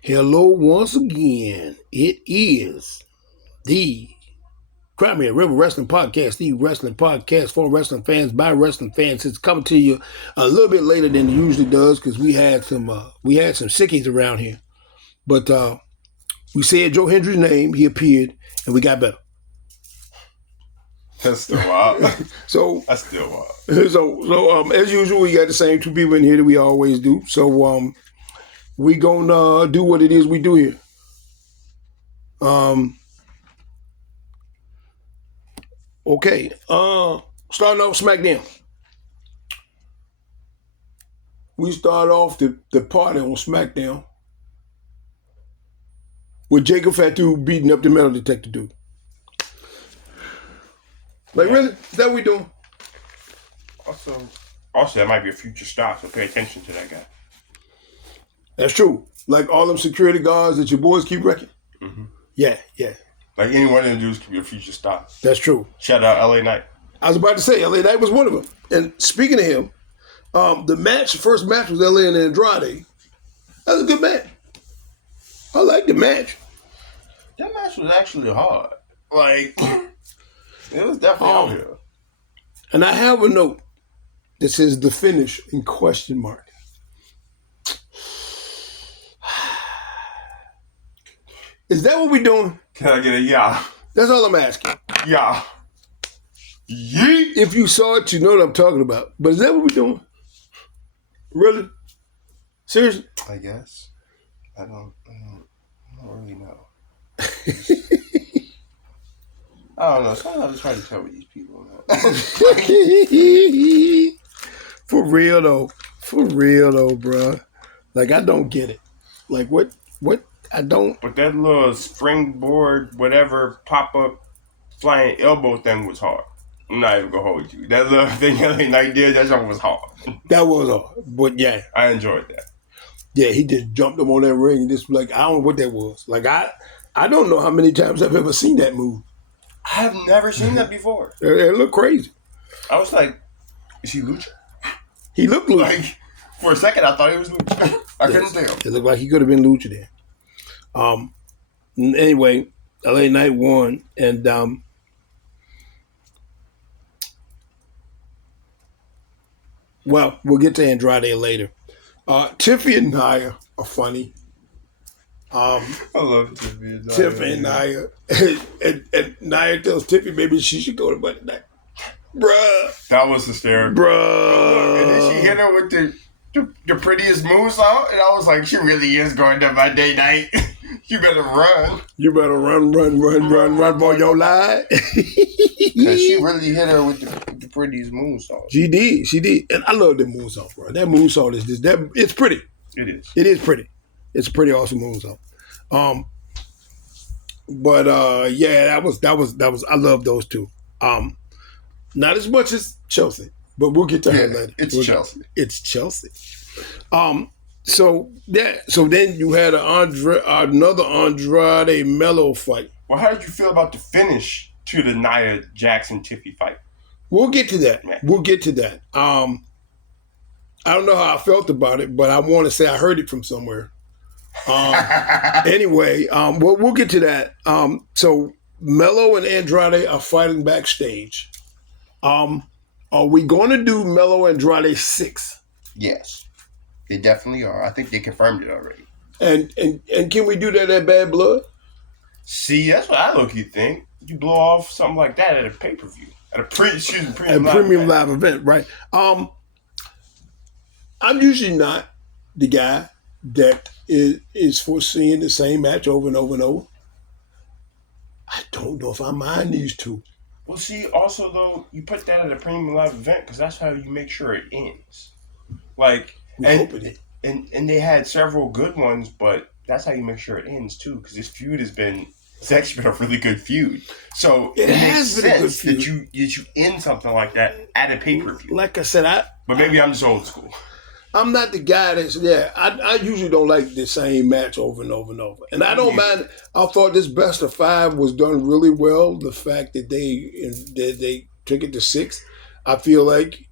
Hello once again. It is the Crimea River Wrestling Podcast, the wrestling podcast for wrestling fans by wrestling fans. It's coming to you a little bit later than it usually does because we had some sickies around here. But we said Joe Hendry's name, he appeared, and we got better. That's still wild. So That's still wild. So as usual, we got the same two people in here that we always do. So we gonna do what it is we do here. Okay. Starting off SmackDown. We start off the party on SmackDown with Jacob Fatu beating up the metal detector dude. Like, really? Is that what we doing? Also, that might be a future star, so pay attention to that guy. That's true. Like all them security guards that your boys keep wrecking. Mm-hmm. Yeah. Like any one of them dudes could be a future star. That's true. Shout out LA Knight. I was about to say LA Knight was one of them. And speaking of him, the first match was LA and Andrade. That was a good match. I like the match. That match was actually hard. Like, it was definitely out here. And I have a note that says the finish in question mark. Is that what we doing? Can I get a yeah? That's all I'm asking. Yeah. Yeet. If you saw it, you know what I'm talking about. But is that what we doing? Really? Seriously? I guess. I don't really know. I don't know. Sometimes I just try to tell what these people know. For real though, bro. Like, I don't get it. Like, what? I don't. But that little springboard, whatever, pop-up flying elbow thing was hard. I'm not even gonna hold you. That little thing LA Knight did, that something was hard. That was hard. But yeah. I enjoyed that. Yeah, he just jumped him on that ring and just like, I don't know what that was. Like, I don't know how many times I've ever seen that move. I have never seen that before. It looked crazy. I was like, is he Lucha? He looked Lucha. Like, for a second, I thought he was Lucha. I couldn't tell. It looked like he could have been Lucha there. Anyway, LA Knight won, and well, we'll get to Andrade later. Tiffy and Nia are funny. I love Tiffy and Nia. Tiffy and Nia. And Nia tells Tiffy maybe she should go to Monday night. Bruh. That was hysterical. Bruh. And then she hit her with the prettiest moonsault, and I was like, she really is going to Monday night. You better run. You better run for your life. Because she really hit her with the prettiest moonsault. She did. And I love that moonsault, bro. That moonsault is just, it's pretty. It is. It is pretty. It's a pretty awesome moonsault. But yeah, that was, I love those two. Not as much as Chelsea, but we'll get to her later. It's Chelsea. So then you had another Andrade Mello fight. Well, how did you feel about the finish to the Nia Jackson Tiffy fight? We'll get to that. Yeah. We'll get to that. I don't know how I felt about it, but I want to say I heard it from somewhere. Anyway, we'll get to that. So Mello and Andrade are fighting backstage. Are we going to do Mello Andrade 6? Yes. They definitely are. I think they confirmed it already. And can we do that at Bad Blood? See, that's what I low-key think. You blow off something like that at a pay-per-view. At a premium live event, right? I'm usually not the guy that is foreseeing the same match over and over and over. I don't know if I mind these two. Well, see, also, though, you put that at a premium live event because that's how you make sure it ends. Like... And they had several good ones, but that's how you make sure it ends too. Because this feud it's actually been a really good feud. So it has been a good feud that you end something like that at a pay per view. Like I said, but maybe I'm just old school. I'm not the guy that's I usually don't like the same match over and over and over, and I don't mind. I thought this best of 5 was done really well. The fact that they took it to 6, I feel like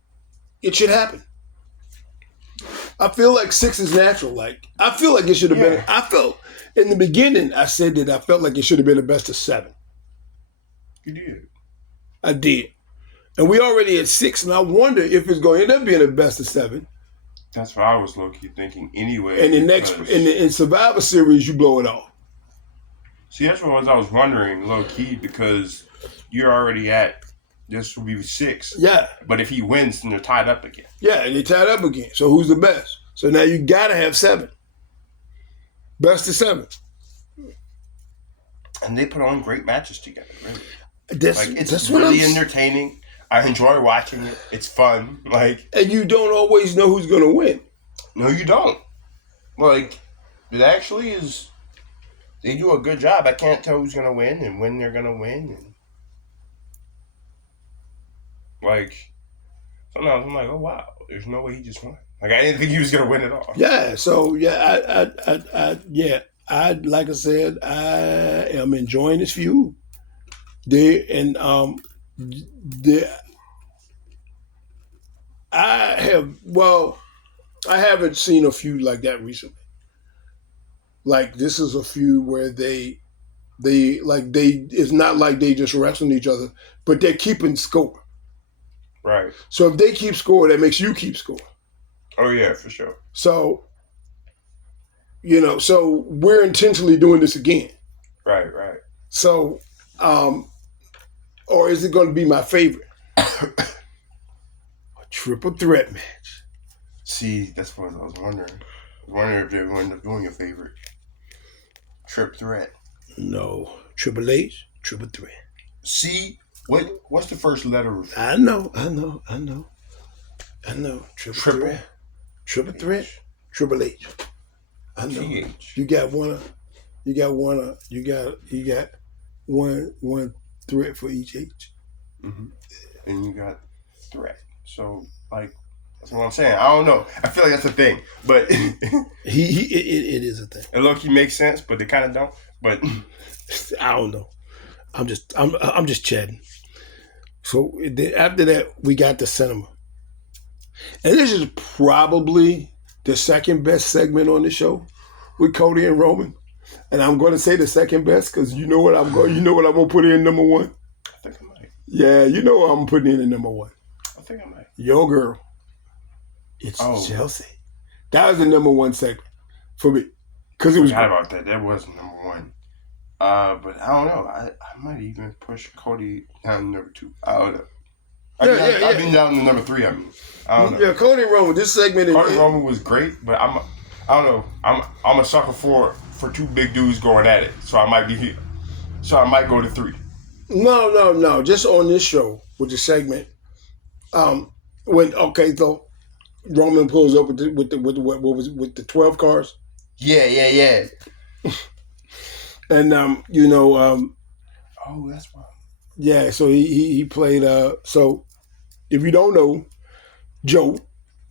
it should happen. I feel like 6 is natural. Like I feel like it should have been. I felt In the beginning, I said that I felt like it should have been a best of 7. You did. I did. And we already at 6, and I wonder if it's going to end up being a best of 7. That's what I was low-key thinking anyway. And the next, in Survivor Series, you blow it off. See, that's what I was wondering, low-key, because you're already at, this will be 6. Yeah. But if he wins, then they're tied up again. Yeah, and they're tied up again. So who's the best? So now you got to have 7. Best of 7. And they put on great matches together, really. It's that's really entertaining. I enjoy watching it. It's fun. And you don't always know who's gonna win. No, you don't. It actually is. They do a good job. I can't tell who's gonna win and when they're gonna win. And sometimes I'm like, oh wow, there's no way he just won. I didn't think he was gonna win at all. Yeah. So I like I said, I am enjoying this feud. I haven't seen a feud like that recently. This is a feud where it's not like they just wrestling each other, but they're keeping score. Right. So if they keep score, that makes you keep score. Oh yeah, for sure. So, so we're intentionally doing this again. Right. So, or is it going to be my favorite? A triple threat match. See, that's what I was wondering. I was wondering if they would end up doing a favorite. Triple threat. No. Triple H, triple threat. See, what's the first letter of? I know. Triple threat. Triple threat. Triple H. I know. TH. You got one threat for each H. Mm-hmm. And you got threat. So that's what I'm saying. I don't know. I feel like that's a thing, but it is a thing. It low-key makes sense, but they kind of don't. But I don't know. I'm just chatting. So after that, we got the cinema, and this is probably the second best segment on the show with Cody and Roman. And I'm going to say the second best because you know what I'm going to put in number 1. I think I might. Yeah, you know what I'm putting in number 1. I think I might. Your girl. It's Chelsea. That was the number 1 segment for me. Because it was. I forgot about that. That was number 1. But I don't know. I might even push Cody down to number 2. I don't know. I've been down to number 3. I don't know. Yeah, Cody Roman. This segment. Cody Roman was great, but I don't know. I'm a sucker for 2 big dudes going at it. So I might be here. So I might go to 3. No. Just on this show with the segment. So Roman pulls up with the 12 cars. Yeah. And oh, that's why. Yeah, so he played. So if you don't know, Joe,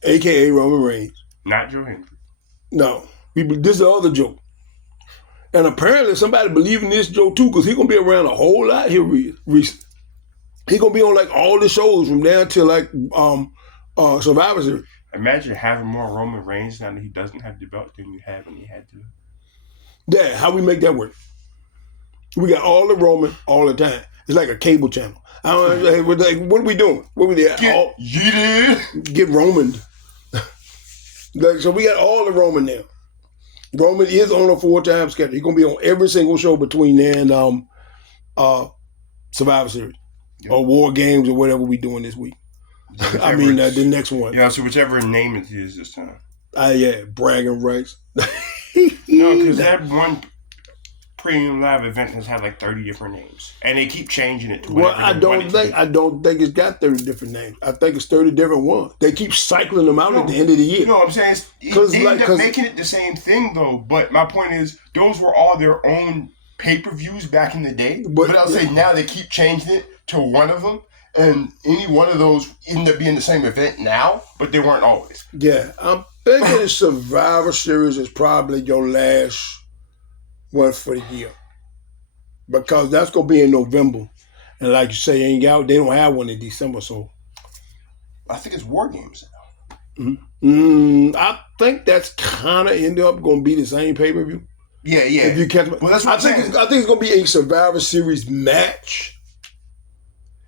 aka Roman Reigns, not Joe Hendry. No, this is the other Joe. And apparently somebody believe in this Joe too, because he's gonna be around a whole lot here recently. He's gonna be on all the shows from now till Survivor Series. Imagine having more Roman Reigns now that he doesn't have the belt than you had when he had to. Yeah, how we make that work? We got all the Roman all the time. It's like a cable channel. I don't know. What are we doing? What we did? Get Roman. So we got all the Roman now. Roman is on a 4-time schedule. He's gonna be on every single show between now and Survivor Series or War Games or whatever we doing this week. The next one. Yeah, so whichever name it is this time. Bragging rights. No, because that one premium live event has had 30 different names, and they keep changing it. I don't think it's got 30 different names. I think it's 30 different ones. They keep cycling them out at the end of the year. You know what I'm saying? They end up making it the same thing though. But my point is, those were all their own pay-per-views back in the day. But I'll say now they keep changing it to one of them. And any one of those end up being the same event now, but they weren't always. Yeah, I'm thinking Survivor Series is probably your last one for the year. Because that's going to be in November. And like you say, they don't have one in December, so. I think it's War Games now. I think that's kind of ended up going to be the same pay-per-view. Yeah. If you catch, well, that's what I think it's gonna be a Survivor Series match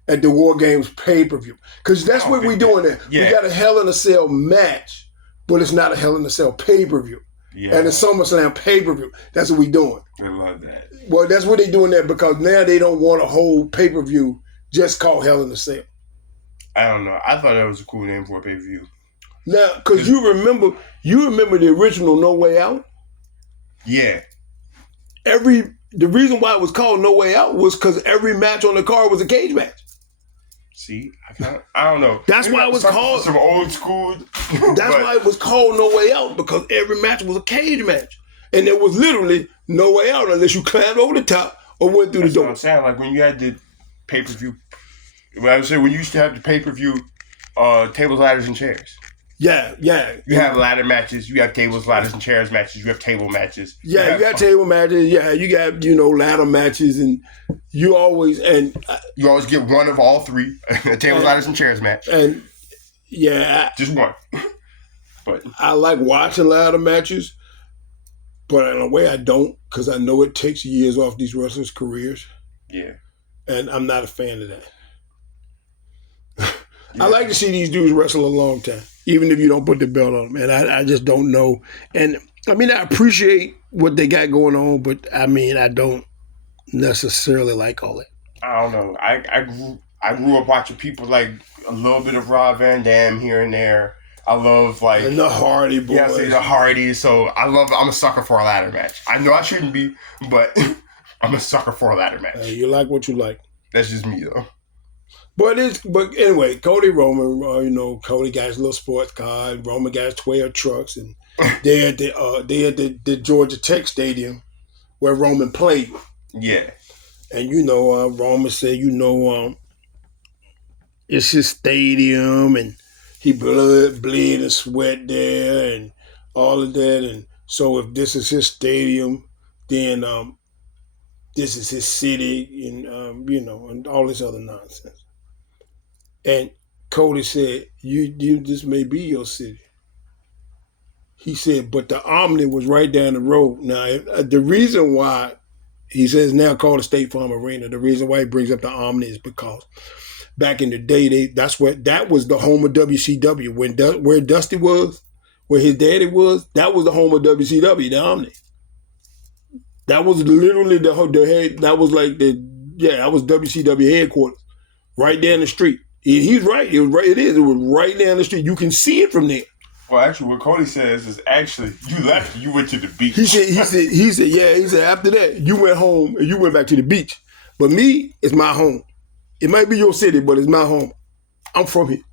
at the War Games pay-per-view, because that's what we're doing there. Yeah. We got a Hell in a Cell match, but it's not a Hell in a Cell pay-per-view. Yeah. And a SummerSlam pay-per-view. That's what we're doing. I love that. Well, that's what they're doing there, because now they don't want a whole pay-per-view just called Hell in a Cell. I don't know. I thought that was a cool name for a pay-per-view. Now, because you remember the original No Way Out? Yeah. The reason why it was called No Way Out was because every match on the card was a cage match. See, I don't know. That's why it was called some old school. That's why it was called No Way Out, because every match was a cage match, and there was literally no way out unless you climbed over the top or went through the door. That's what I'm saying. Like when you had the pay-per-view. I would say when you used to have the pay-per-view tables, ladders, and chairs. Yeah. You have ladder matches. You have tables, ladders, and chairs matches. You have table matches. Yeah, you got table matches. Yeah, you got ladder matches, and you always get one of all three: tables, ladders, and chairs match. And yeah, just one. But I like watching ladder matches, but in a way I don't, because I know it takes years off these wrestlers' careers. Yeah, and I'm not a fan of that. Yeah. I like to see these dudes wrestle a long time, even if you don't put the belt on them. And I just don't know. And I mean, I appreciate what they got going on, but I mean, I don't necessarily like all that. I don't know. I grew up watching people like a little bit of Rob Van Dam here and there. I love and the Hardy boys. Yeah, the Hardys. So I'm a sucker for a ladder match. I know I shouldn't be, but I'm a sucker for a ladder match. You like what you like. That's just me though. But anyway, Cody Roman, Cody got his little sports car, and Roman got his 12 trucks, and they're at the Georgia Tech Stadium where Roman played. Yeah. And Roman said, it's his stadium, and he bled and sweat there, and all of that, and so if this is his stadium, then this is his city, and and all this other nonsense. And Cody said, you this may be your city. He said, but the Omni was right down the road. Now, the reason why he says now called the State Farm Arena, the reason why he brings up the Omni is because back in the day, that was the home of WCW. Where Dusty was, where his daddy was, that was the home of WCW, the Omni. That was literally that was WCW headquarters, right down the street. He's right. It was right. It was right down the street. You can see it from there. Well, actually, what Cody says is actually you left. You went to the beach. He said after that you went home and you went back to the beach. But me, it's my home. It might be your city, but it's my home. I'm from here.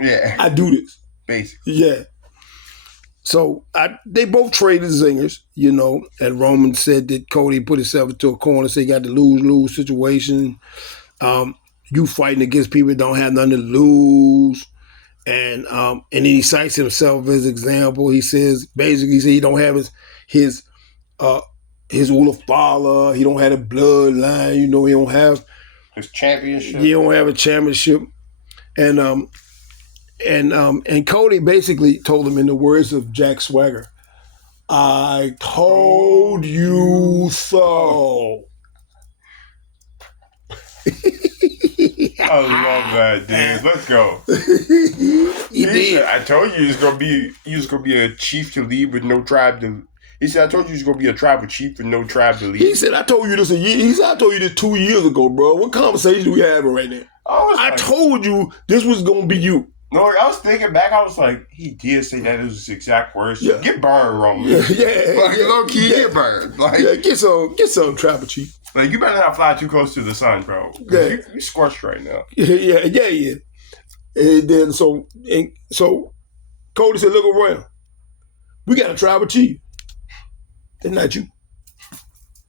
Yeah, I do this basically. Yeah. So they both traded zingers, and Roman said that Cody put himself into a corner, so he got the lose-lose situation. You fighting against people that don't have nothing to lose. And then he cites himself as example. He says, basically, he don't have his Ulafala. He don't have a bloodline. He don't have his championship. He don't have a championship. And Cody basically told him in the words of Jack Swagger, I told you so. I love that, dude. Let's go. He did. I told you he was gonna be a chief to lead with no tribe to. He said, I told you he was gonna be a tribal chief with no tribe to lead. He said, I told you this I told you this 2 years ago, bro. What conversation we having right now? I told you this was gonna be you. No, I was thinking back. I was like, he did say that. It was his exact words. Yeah. Get burned, Roman. Low key, get burned. Get some tribal chief. You better not fly too close to the sun, bro. Yeah. You scorched right now. Yeah. And then so Cody said, look around. We got a tribal chief. It's not you.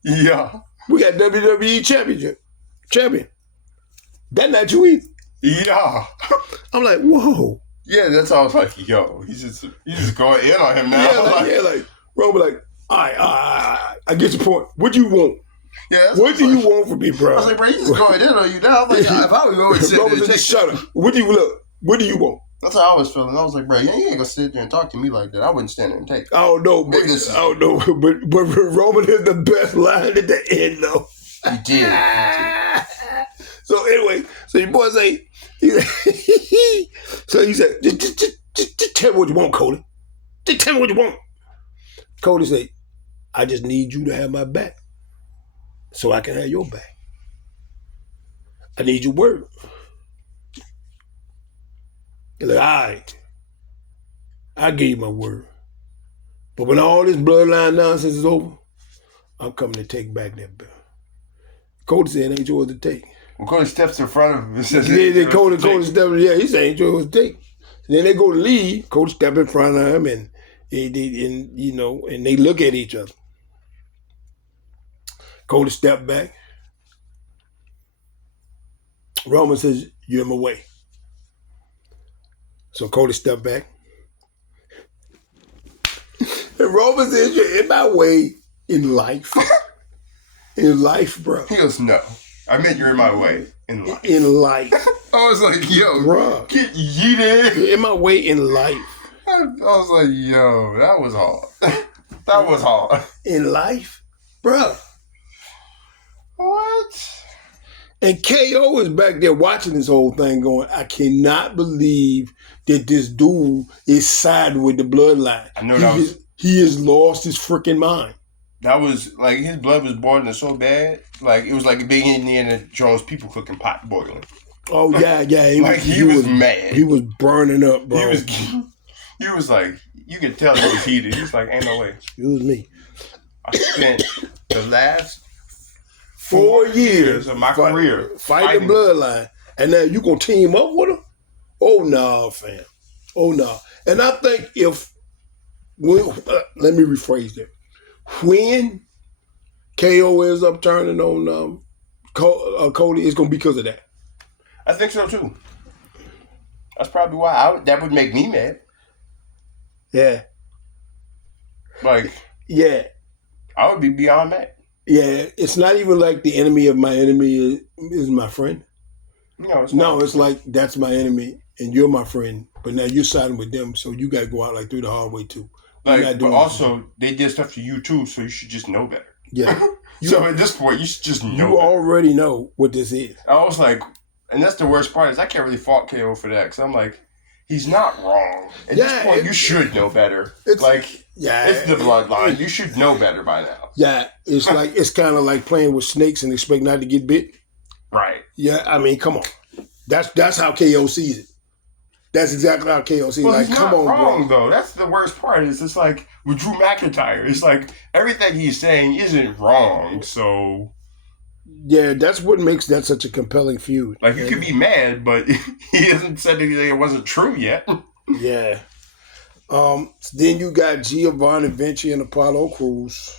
Yeah. We got WWE champion. That's not you either. Yeah. I'm like, whoa. Yeah, that's all I was like, yo, he's just going in on him now. Roman all right, I get your point. What do you want? Yeah, what do you want from me, bro? I was like, bro, he's just going in on you now. I'm like, if I was going to sit there, shut up. What do you want? That's how I was feeling. I was like, bro, you ain't gonna sit there and talk to me like that. I wouldn't stand there and take it. I don't know, but Roman had the best line at the end, though. He did. So anyway, so your boy say, so he said, just tell me what you want, Cody. Just tell me what you want. Cody said, I just need you to have my back so I can have your back. I need your word. He's like, all right, I gave you my word. But when all this bloodline nonsense is over, I'm coming to take back that belt. Cody said it ain't yours to take. Well, Cody steps in front of him and says, Cody steps, yeah, he said it ain't yours to take. And then they go to leave, Cody step in front of him and they look at each other. Cody step back. Roman says, you're in my way. So Cody stepped back. And Roman says, you're in my way in life. In life, bro. He goes, no. I meant you're in my way in life. In life. I was like, yo, bro. Get yeeted. You're in my way in life. I was like, yo, that was hard. That was hard. In life? Bro. What? And KO is back there watching this whole thing going, I cannot believe that this dude is siding with the bloodline. I know he has lost his freaking mind. That was, like, his blood was boiling so bad. Like, it was like Big Indiana Jones people cooking pot boiling. Oh, yeah. He was mad. He was burning up, bro. He was like, you could tell he was heated. He was like, ain't no way. It was me. I spent the last 4 years of my career fighting the bloodline, and now you gonna team up with him? Oh no, fam. Oh no. And I think let me rephrase that. When KO ends up turning on Cody, it's gonna be because of that. I think so too. That's probably why that would make me mad. Yeah. Like. Yeah. I would be beyond mad. Yeah, it's not even like the enemy of my enemy is my friend. No, it's not. No, it's like that's my enemy and you're my friend, but now you're siding with them, so you got to go out like through the hard way too. Like, but also they did stuff to you too, so you should just know better. Yeah. So at this point, you should just know. You already know what this is. I was like, and that's the worst part is I can't really fault KO for that because I'm like, he's not wrong. At this point, you should know better. It's the bloodline. You should know better by now. Yeah, it's like it's kind of like playing with snakes and expect not to get bit. Right. Yeah, I mean, come on. That's how KO sees it. That's exactly how KO sees it. Well, like, he's come not on, wrong, bro. Though. That's the worst part. It's just like with Drew McIntyre. It's like everything he's saying isn't wrong. So. Yeah, that's what makes that such a compelling feud. Like, you could be mad, but he hasn't said anything that wasn't true yet. Yeah. Then you got Giovanni Vinci and Apollo Crews.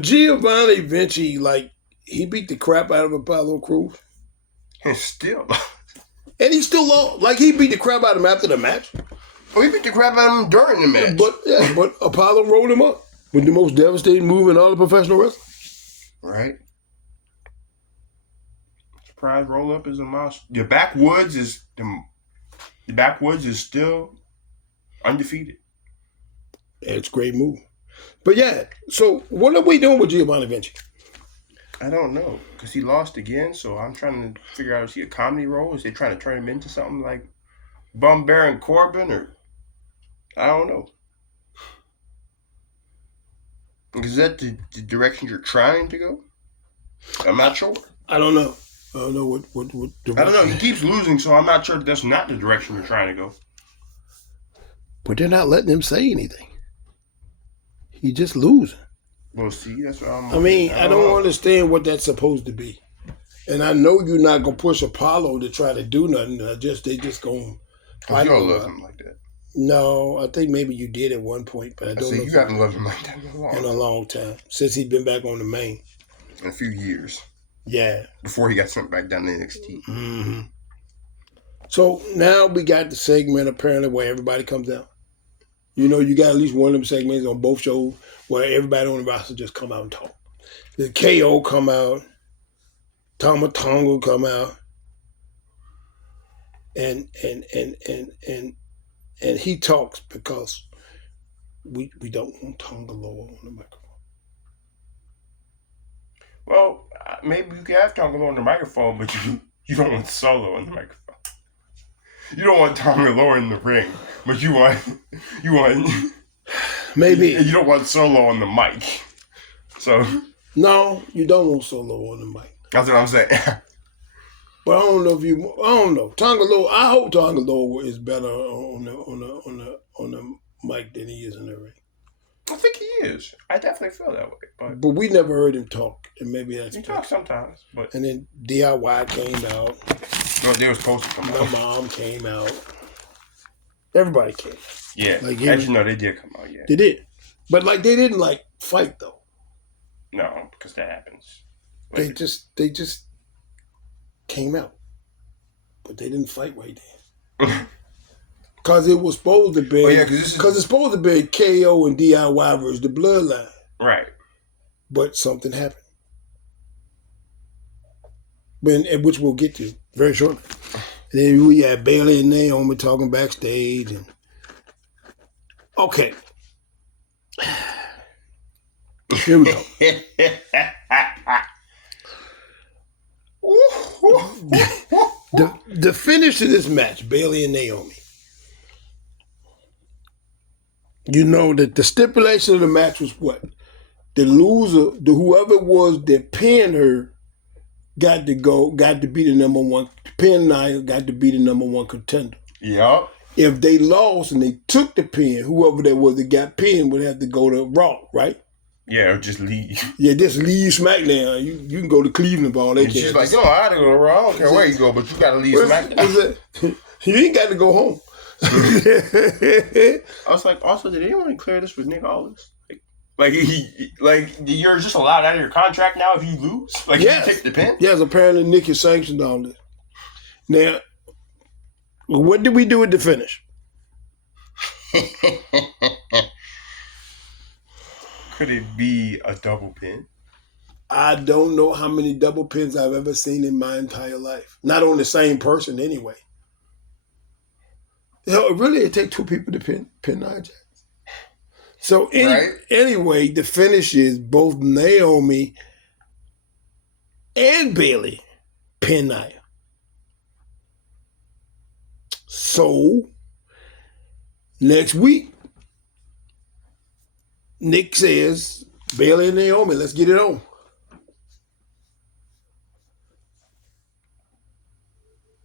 Giovanni Vinci, like, he beat the crap out of Apollo Crews. And still. And he still lost. Like, he beat the crap out of him after the match. Oh, he beat the crap out of him during the match. But Apollo rolled him up with the most devastating move in all the professional wrestling. Right. Surprise roll up is a milestone. The backwoods is still undefeated. It's a great move. But yeah, so what are we doing with Giovanni Vinci? I don't know, because he lost again, so I'm trying to figure out, is he a comedy role? Is they trying to turn him into something like Bum Baron Corbin, or I don't know. Is that the direction you're trying to go? I'm not sure. I don't know. I don't know what direction. I don't know. He keeps losing, so I'm not sure that's not the direction you're trying to go. But they're not letting him say anything. He just losing. Well, see, that's what I mean, I don't understand what that's supposed to be. And I know you're not going to push Apollo to try to do nothing. They just going to... You don't love him like that. No, I think maybe you did at one point, but I don't know. You haven't loved him like that in a long time. Since he's been back on the main. In a few years. Yeah. Before he got sent back down to NXT. Mm-hmm. So now we got the segment apparently where everybody comes out. You know, you got at least one of them segments on both shows where everybody on the roster just come out and talk. The KO come out. Tonga come out. and he talks because we don't want Tonga Loa on the microphone. Well, maybe you can have Tonga Loa on the microphone, but you don't want Solo on the microphone. You don't want Tonga Loa in the ring, but you want maybe you don't want Solo on the mic. So no, you don't want Solo on the mic. That's what I'm saying. But I don't know. Tonga Loa. I hope Tonga Loa is better on the mic than he is in the ring. I think he is. I definitely feel that way. But we never heard him talk, and maybe that's he talks sometimes. But and then DIY came out. No, they were supposed to come out. My mom came out. Everybody came out. Yeah. Actually, no, they did come out. Yeah, they did. But like they didn't like fight though. No, because that happens. Like, they just came out, but they didn't fight right then. Because it was supposed to be. Because it's supposed to be KO and DIY versus the Bloodline. Right. But something happened. Which we'll get to very shortly. And then we had Bayley and Naomi talking backstage. And okay. Here we go. the finish of this match, Bayley and Naomi. You know that the stipulation of the match was what? The loser, whoever it was that pinned her, got to be the number one. Pin Nia got to be the number one contender. Yep. If they lost and they took the pin, whoever that was that got pinned would have to go to Raw, right? Yeah, or just leave. Yeah, just leave SmackDown. You can go to Cleveland for all they care. She's like, I gotta go to Raw. I don't care where you go, but you gotta leave SmackDown. You ain't got to go home. I was like, also, did anyone clear this with Nick Aldis? You're just allowed out of your contract now if you lose? Yes. You take the pin? Yes, apparently Nick is sanctioned on this. Now, what did we do at the finish? Could it be a double pin? I don't know how many double pins I've ever seen in my entire life. Not on the same person anyway. Really, it takes two people to pin Nia Jax. So anyway, the finish is both Naomi and Bayley pin Nia. So next week, Nick says, Bayley and Naomi, let's get it on.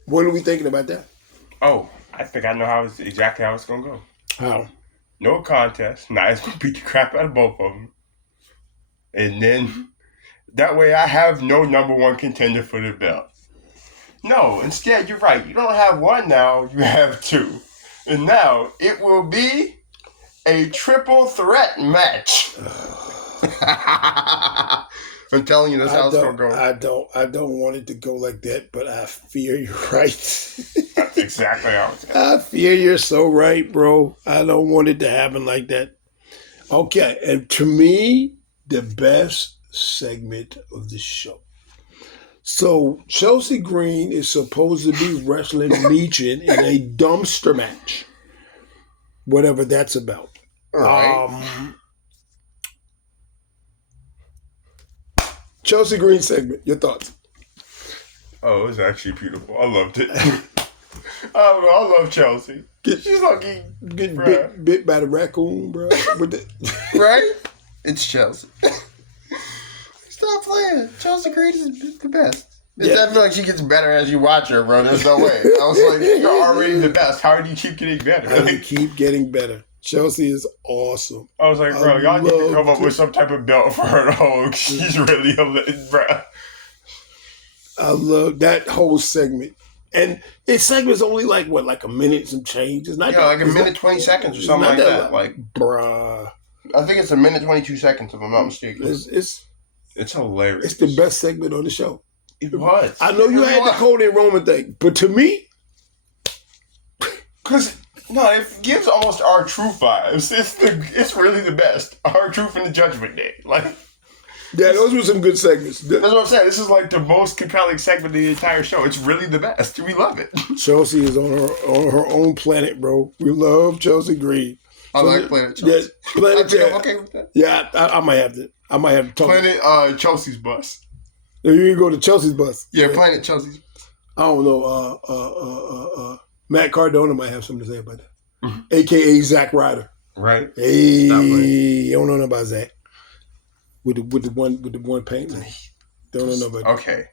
What are we thinking about that? Oh, I think I know exactly how it's going to go. How? No contest. Nia's going to beat the crap out of both of them. And then, that way I have no number one contender for the belt. No, instead, you're right. You don't have one now, you have two. And now, it will be a triple threat match. I'm telling you, that's how it's going to go. I don't want it to go like that, but I fear you're right. That's exactly how it's going to go. I fear you're so right, bro. I don't want it to happen like that. Okay, and to me, the best segment of the show. So, Chelsea Green is supposed to be wrestling Meechin in a dumpster match. Whatever that's about. All right. Chelsea Green segment. Your thoughts? Oh, it was actually beautiful. I loved it. I love Chelsea. She's like getting bit by the raccoon, bro. Right? It's Chelsea. Stop playing. Chelsea Green is the best. It's definitely like she gets better as you watch her, bro. There's no way. I was like, you're already the best. How do you keep getting better? I keep getting better. Chelsea is awesome. I was like, bro, y'all need to come up with some type of belt for her to hold. She's really bro. I love that whole segment. And its segment's only like a minute some change. It's not like a minute 20 seconds or something like that. Like, bruh. I think it's a minute 22 seconds if I'm not mistaken. It's hilarious. It's the best segment on the show. It was. I know you had the Cody Roman thing, but to me, it gives almost R-Truth vibes. It's really the best. R-Truth in the Judgment Day. Like, Yeah, those were some good segments. That's what I'm saying. This is like the most compelling segment of the entire show. It's really the best. We love it. Chelsea is on her own planet, bro. We love Chelsea Green. I like Planet Chelsea. Yeah, Planet I'm okay with that. Yeah, I might have to. I might have to talk. Planet Chelsea's bus. You can go to Chelsea's bus. Yeah, Planet Chelsea's. I don't know. Matt Cardona might have something to say about that. AKA Zack Ryder. Right. Hey, you don't know nothing about Zach. With the one paint. Don't know nothing about okay.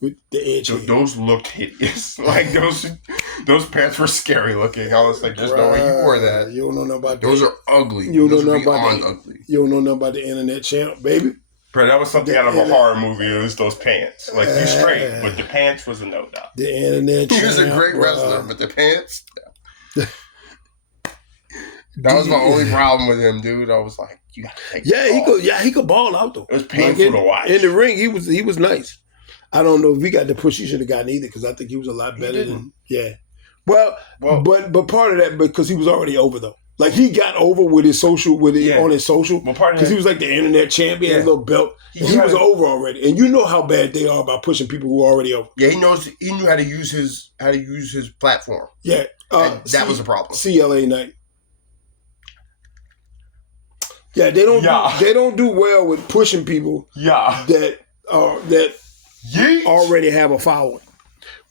With the edge. Those looked hideous. Like those pants were scary looking. I was like, there's no way you wore that. You don't know nothing about those that. Are ugly. You don't those know nothing about that. Ugly. You don't know nothing about the internet channel, baby. Bro, that was something out of a horror movie. It was those pants. Like, you straight, but the pants was a no-doubt. The internet He was a great wrestler, but the pants... That was my only problem with him, dude. I was like, you gotta take he could ball out, though. It was painful to watch. In the ring, he was nice. I don't know if he got the push he should have gotten either, because I think he was a lot better than... Yeah. Well, but part of that, because he was already over, though. Like, he got over with his social, on his social, because he was like the internet champion, had a little belt. He was over already, and you know how bad they are about pushing people who are already over. Yeah, he knew how to use his platform. Yeah, that was a problem. CLA Knight. Yeah, they don't do well with pushing people. Yeah, that already have a following,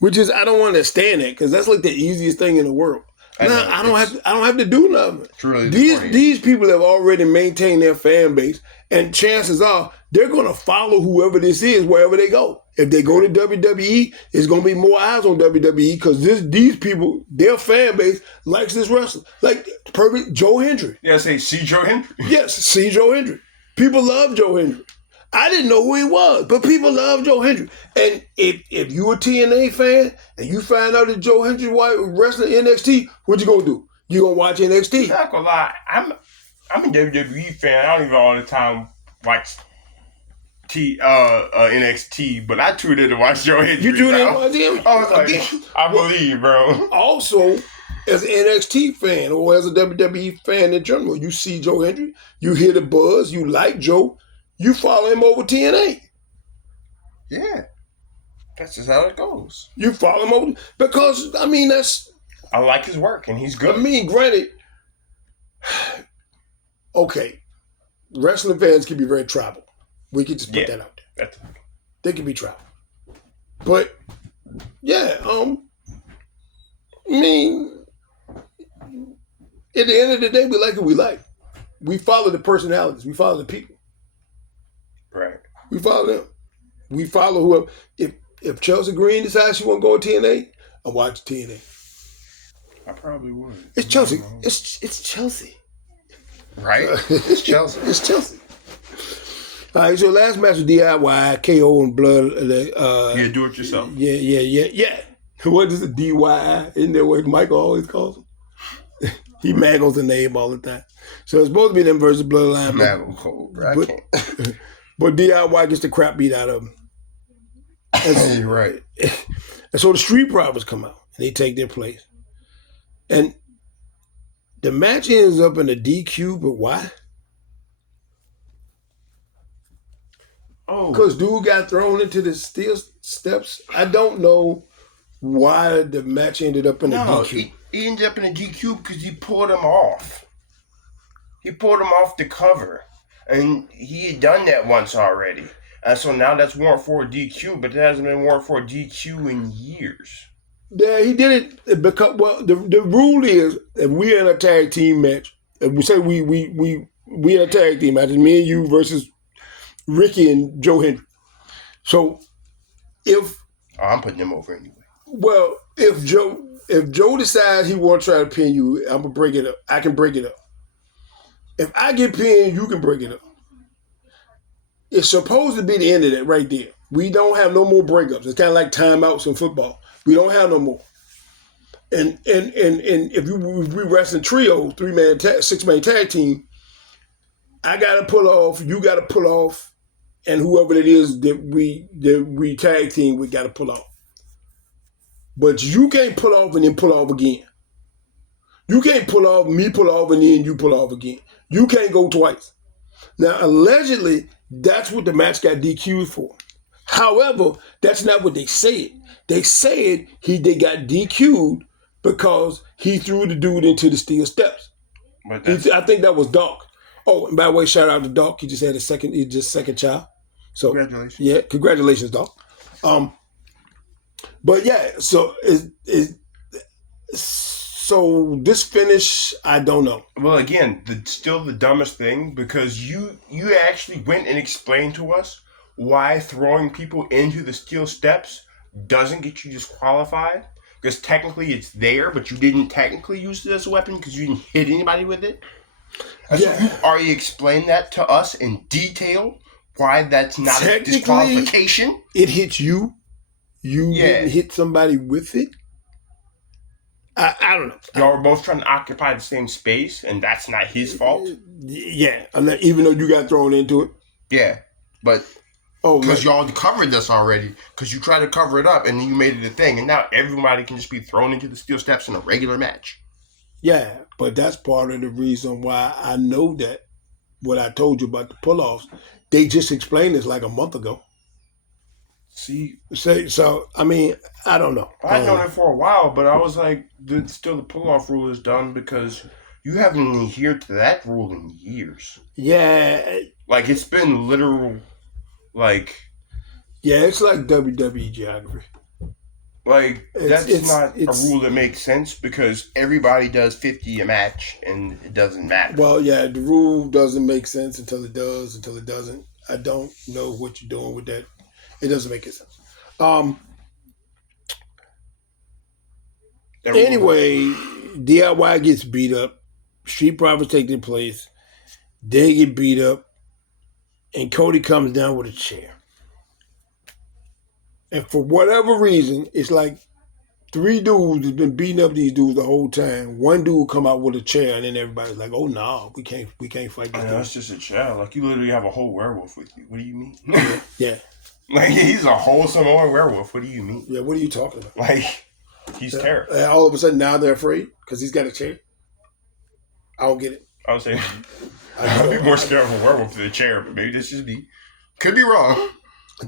which is I don't understand that, because that's like the easiest thing in the world. I don't have to do nothing. Truly, these people have already maintained their fan base, and chances are they're going to follow whoever this is wherever they go. If they go to WWE, it's going to be more eyes on WWE, because these people, their fan base likes this wrestler. Like perfect Joe Hendry. Yeah, see Joe Hendry. Yes, see Joe Hendry. People love Joe Hendry. I didn't know who he was, but people love Joe Hendry. And if you a TNA fan and you find out that Joe Hendry wrestling NXT, what you gonna do? You gonna watch NXT? I'm not gonna lie, I'm a WWE fan. I don't even all the time watch NXT, but I tuned in to watch Joe Hendry. You tuned in to watch him? I was like, I believe, bro. Also, as an NXT fan or as a WWE fan in general, you see Joe Hendry, you hear the buzz, you like Joe. You follow him over TNA. Yeah. That's just how it goes. You follow him over because, I mean, I like his work and he's good. I mean, granted, okay, wrestling fans can be very tribal. We can just put that out there. They can be tribal. But, yeah, I mean, at the end of the day, we like who we like. We follow the personalities. We follow the people. Right. We follow them. We follow whoever. If Chelsea Green decides she want to go to TNA, I'll watch TNA. I probably would. It's Chelsea. It's Chelsea. Right? It's Chelsea. It's Chelsea. All right, so last match was DIY, KO and Blood. Do it yourself. Yeah. What is it, DIY? Isn't that what Michael always calls him? He maggles the name all the time. So it's supposed to be them versus Bloodline. Maggle cold, bro. I can't. But DIY gets the crap beat out of him. You're right. And so the Street Profits come out and they take their place. And the match ends up in a DQ, but why? Oh. Because dude got thrown into the steel steps. I don't know why the match ended up in a DQ. He ended up in a DQ because he pulled him off. He pulled him off the cover. And he had done that once already. And so now that's warrant for a DQ, but it hasn't been warrant for a DQ in years. Yeah, he did it because, well, the rule is if we're in a tag team match, if we say we in a tag team match, it's me and you versus Ricky and Joe Hendry. So if... I'm putting him over anyway. Well, if Joe decides he wants to try to pin you, I'm going to break it up. I can break it up. If I get pinned, you can break it up. It's supposed to be the end of that right there. We don't have no more breakups. It's kind of like timeouts in football. We don't have no more. And if we wrestling trios, 3-man, 6-man tag team, I got to pull off, you got to pull off, and whoever it is that we tag team, we got to pull off. But you can't pull off and then pull off again. You can't pull off, me pull off, and then you pull off again. You can't go twice. Now, allegedly, That's what the match got DQ'd for. However, that's not what they said. They said they got DQ'd because he threw the dude into the steel steps. But I think that was Doc. Oh, and by the way, shout out to Doc. He just had his second child. So congratulations. Yeah, congratulations, Doc. But yeah, so so this finish, I don't know. Well, again, still the dumbest thing, because you actually went and explained to us why throwing people into the steel steps doesn't get you disqualified. Because technically it's there, but you didn't technically use it as a weapon because you didn't hit anybody with it. And so you already explained that to us in detail, why that's not a disqualification. It hits you. You didn't hit somebody with it. I don't know. Y'all were both trying to occupy the same space, and that's not his fault. Yeah, even though you got thrown into it. Yeah, but because y'all covered this already, because you tried to cover it up, and then you made it a thing, and now everybody can just be thrown into the steel steps in a regular match. Yeah, but that's part of the reason why I know that what I told you about the pull-offs, they just explained this like a month ago. So I mean, I don't know. I'd known it for a while, but I was like, still the pull-off rule is done because you haven't adhered to that rule in years. Yeah. Like, it's been literal, like... Yeah, it's like WWE geography. Like, that's not a rule that makes sense because everybody does 50 a match and it doesn't matter. Well, yeah, the rule doesn't make sense until it does, until it doesn't. I don't know what you're doing with that. It doesn't make any sense. Anyway, DIY gets beat up. Street Profits take their place. They get beat up. And Cody comes down with a chair. And for whatever reason, it's like 3 dudes have been beating up these dudes the whole time. One dude come out with a chair, and then everybody's like, "Oh no, we can't fight this." That's just a chair. Like, you literally have a whole werewolf with you. What do you mean? Yeah. Like, he's a whole Samoan werewolf. What do you mean? Yeah, what are you talking about? Like, he's terrible. All of a sudden, now they're afraid because he's got a chair? I don't get it. I would say I'd be more scared of a werewolf than a chair, but maybe this just be... Could be wrong.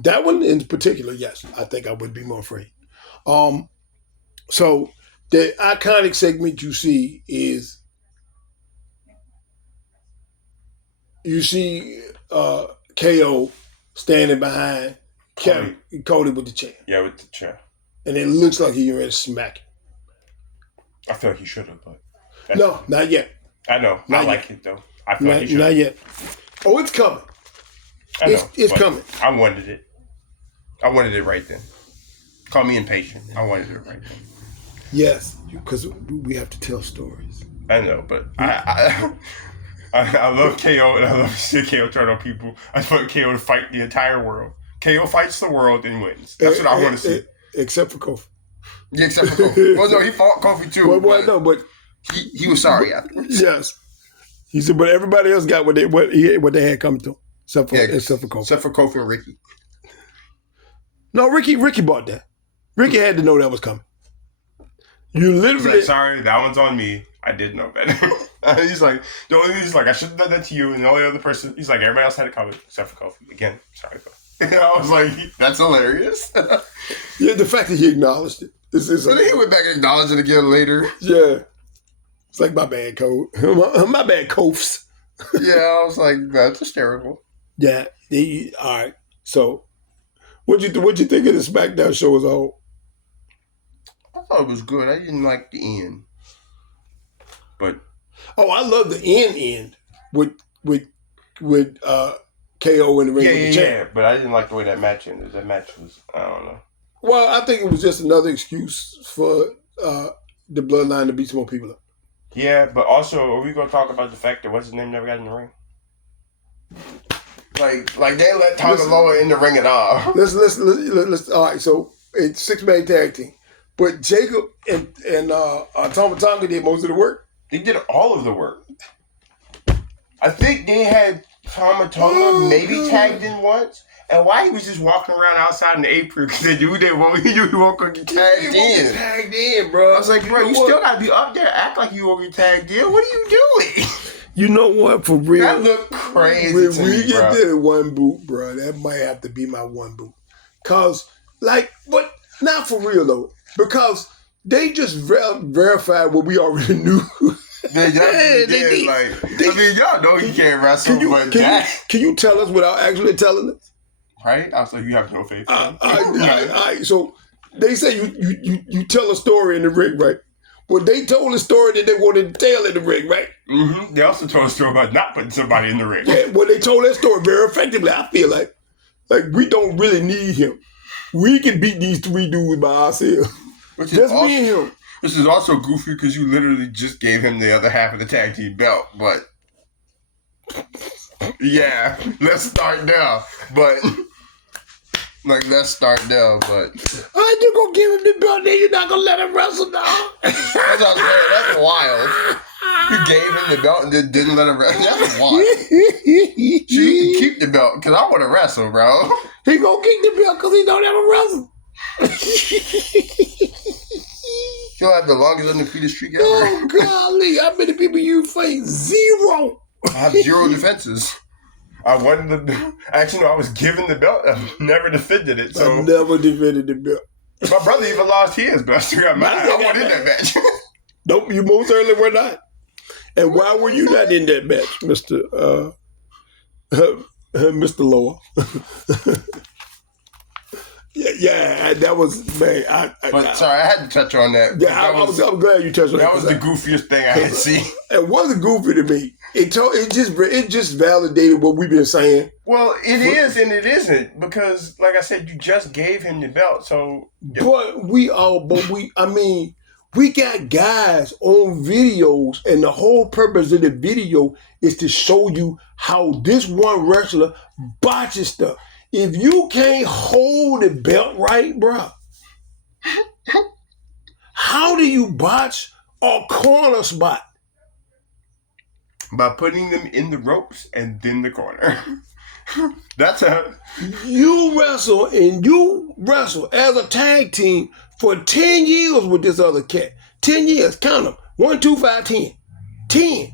That one in particular, yes. I think I would be more afraid. So, the iconic segment you see is... You see KO standing behind Cody with the chair. Yeah, with the chair. And it looks like he's ready to smack him. I feel like he should have, but... No, not yet. I know. I like it, though. I feel like he should. Not yet. Oh, it's coming. I know. It's coming. I wanted it. I wanted it right then. Call me impatient. I wanted it right then. Yes, because we have to tell stories. I know, but I love KO, and I love to see KO turn on people. I want KO to fight the entire world. KO fights the world and wins. That's what I want to see. Except for Kofi. Yeah, except for Kofi. Well, no, he fought Kofi too. But he was sorry afterwards. Yes, he said, but everybody else got what they had coming to them, except for Kofi. Except for Kofi and Ricky. No, Ricky bought that. Ricky had to know that was coming. You literally... He's like, sorry, that one's on me. I did know better. He's like, I should have done that to you, and the only other person... He's like, everybody else had it coming, except for Kofi. Again, sorry, Kofi. I was like, that's hilarious. Yeah, the fact that he acknowledged it. So then he went back and acknowledged it again later. Yeah. It's like, my bad, Code. My bad, Kofs. Yeah, I was like, that's hysterical. Yeah. All right. So, what'd you think of the SmackDown show as a whole? I thought it was good. I didn't like the end. But... Oh, I love the end with KO in the ring with the chair. Yeah, but I didn't like the way that match ended. That match was, I don't know. Well, I think it was just another excuse for the Bloodline to beat some more people up. Yeah, but also, are we going to talk about the fact that what's his name never got in the ring? Like they let Tonga Loa in the ring at all. Let's all right, so it's 6-man tag team. But Jacob and Tonga did most of the work. They did all of the work. I think they had Tonga maybe tagged in once. And why he was just walking around outside in the apron because they knew he won't gonna get tagged in. Tagged in, bro. I was like, bro, you still gotta be up there, act like you won't get tagged in. What are you doing? You know what? For real, that looked crazy. When to we me, get bro. to the one boot, bro, that might have to be my one boot. Cause like, but not for real though, because they just verified what we already knew. They did. I mean, y'all know he can't wrestle, can you tell us without actually telling us? Right? I was like, you have no faith. So they say you tell a story in the ring, right? Well, they told a story that they wanted to tell in the ring, right? Mm-hmm. They also told a story about not putting somebody in the ring. Yeah, well, they told that story very effectively. I feel like we don't really need him. We can beat these 3 dudes by ourselves. Just me and him. Which is also goofy because you literally just gave him the other half of the tag team belt, but yeah, let's start there. But I you gonna give him the belt, then you're not gonna let him wrestle now. That's what I'm saying. That's wild. You gave him the belt and then didn't let him wrestle. That's wild. You can keep the belt because I want to wrestle, bro. He gonna keep the belt because he don't ever wrestle. He'll have the longest undefeated streak ever. Oh golly, how many people you face? 0. I have 0 defenses. I wanted actually, no, I was given the belt. I never defended it. So I never defended the belt. My brother even lost his, but I still got mine. I wasn't in that match. Nope, you most certainly were not. And why were you not in that match, Mr. Loa? Yeah, that was, man. Sorry, I had to touch on that. Yeah, I'm glad you touched on that. That was the goofiest thing I had seen. It wasn't goofy to me. It just validated what we've been saying. Well, it is and it isn't because, like I said, you just gave him the belt. So, we got guys on videos, and the whole purpose of the video is to show you how this one wrestler botches stuff. If you can't hold the belt right, bro, how do you botch a corner spot? By putting them in the ropes and then the corner. That's how. You wrestle as a tag team for 10 years with this other cat. 10 years, count them. 1, 2, 5, 10. 10.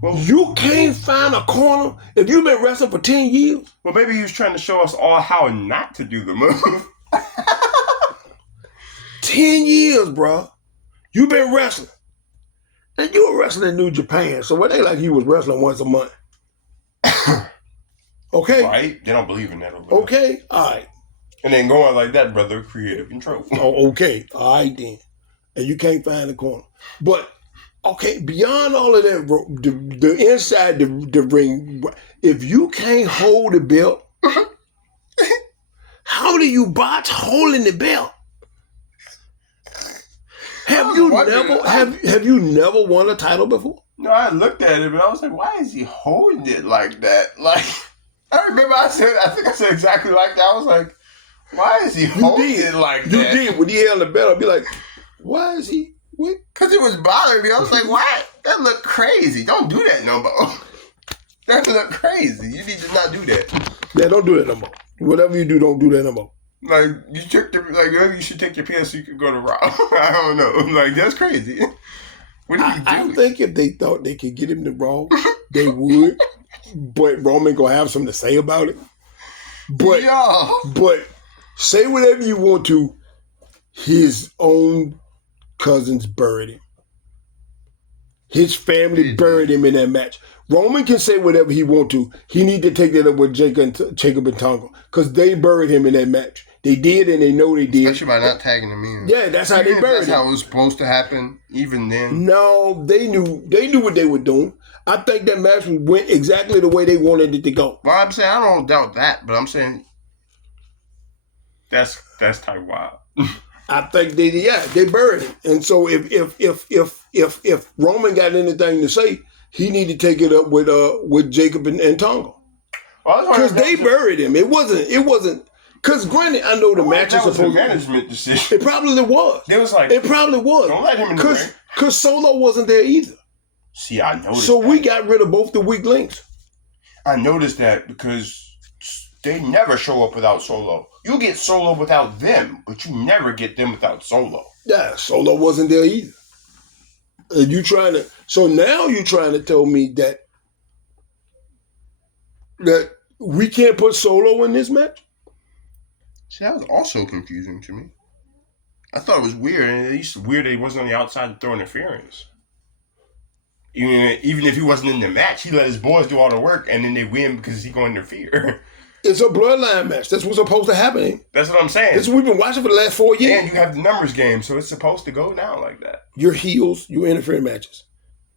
Well, you can't find a corner if you've been wrestling for 10 years. Well, maybe he was trying to show us all how not to do the move. 10 years, bro. You've been wrestling. And you were wrestling in New Japan, so it ain't like he was wrestling once a month. Okay? Right? They don't believe in that over there. Okay? All right. And then going like that, brother, creative control. Oh, okay. All right, then. And you can't find the corner. But, okay, beyond all of that, the inside the ring, if you can't hold the belt, how do you botch holding the belt? Have you never won a title before? No, I looked at it, but I was like, why is he holding it like that? Like, I remember I think I said exactly like that. I was like, why is he holding it like that? You did. When he held the belt, I'd be like, why is he? Because it was bothering me. I was like, why? That looked crazy. Don't do that no more. That looked crazy. You need to not do that. Yeah, don't do that no more. Whatever you do, don't do that no more. Like, maybe you should take your pants so you could go to Raw. I don't know. Like, that's crazy. What do you do? I think if they thought they could get him to Raw, they would. But Roman gonna have something to say about it. But say whatever you want to. His own cousins buried him. His family buried him in that match. Roman can say whatever he want to. He need to take that up with Jacob and Tonga because they buried him in that match. They did, and they know they did. Especially by not tagging him in. Yeah, that's how they buried him. That's how it was supposed to happen, even then. No, they knew what they were doing. I think that match went exactly the way they wanted it to go. Well, I'm saying I don't doubt that, but I'm saying that's type wild. I think they buried him, and so if Roman got anything to say, he need to take it up with Jacob and Tonga, because they buried him. It wasn't. Because granted, I know the match is supposed to be a management decision. It probably was. It probably was. Don't let him in the ring. Because Solo wasn't there either. See, I noticed. So we got rid of both the weak links. I noticed that because they never show up without Solo. You get Solo without them, but you never get them without Solo. Yeah, Solo wasn't there either. And you trying to So now you're trying to tell me that we can't put Solo in this match? See, that was also confusing to me. I thought it was weird, and it's weird that he wasn't on the outside to throw interference. Even if he wasn't in the match, he let his boys do all the work, and then they win because he going to interfere. It's a bloodline match. That's what's supposed to happen. That's what I'm saying. This is what we've been watching for the last 4 years. And you have the numbers game, so it's supposed to go down like that. Your heels, your interfering matches.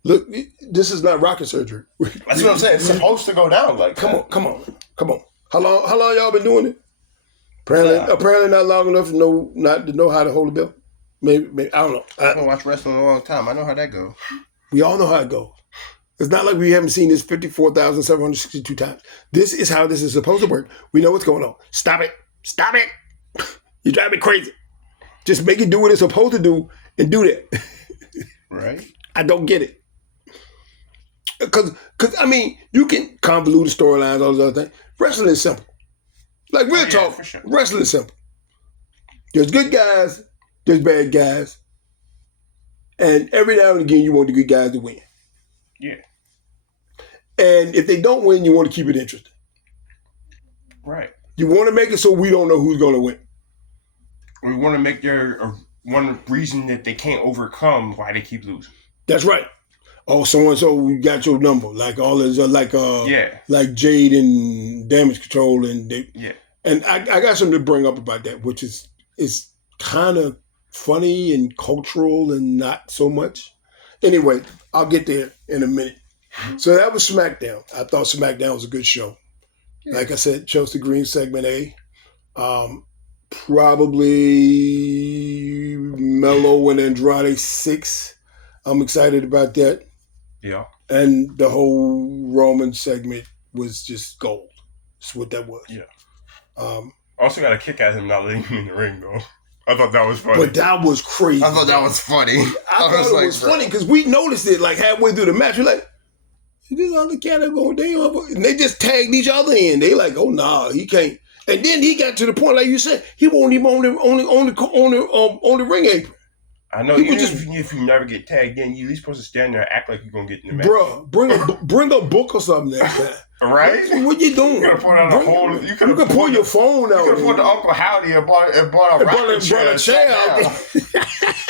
Look, this is not rocket surgery. That's what I'm saying. It's supposed to go down like that. Come on. How long y'all been doing it? Apparently not long enough to know how to hold a belt. Maybe I don't know. I've been watching wrestling a long time. I know how that goes. We all know how it goes. It's not like we haven't seen this 54,762 times. This is how this is supposed to work. We know what's going on. Stop it. You drive me crazy. Just make it do what it's supposed to do and do that. Right? I don't get it. Because I mean, you can convolute the storylines, all those other things. Wrestling is simple. Like real talk, for sure. Wrestling is simple. There's good guys, there's bad guys. And every now and again, you want the good guys to win. Yeah. And if they don't win, you want to keep it interesting. Right. You want to make it so we don't know who's going to win. We want to make one reason that they can't overcome why they keep losing. That's right. Oh, so-and-so got your number. Like all this, like Jade and Damage Control. And I got something to bring up about that, which is kind of funny and cultural and not so much. Anyway, I'll get there in a minute. So that was SmackDown. I thought SmackDown was a good show. Yeah. Like I said, Chelsea Green segment A. Probably Mello and Andrade 6. I'm excited about that. Yeah. And the whole Roman segment was just gold. That's what that was. Yeah. I also got a kick at him not letting him in the ring, though. I thought that was funny. But that was crazy. I thought that was funny. I thought it was funny because we noticed it like halfway through the match. We're like, this other cat going down. And they just tagged each other in. They like, oh, nah, he can't. And then he got to the point, like you said, he won't even on the ring apron. I know, even if you never get tagged in, you're supposed to stand there and act like you're going to get in the match. Bruh, bring a book or something next time. Right? What you doing? You could have put you could pull your phone out. You could have put the Uncle Howdy and bought a rocking chair out.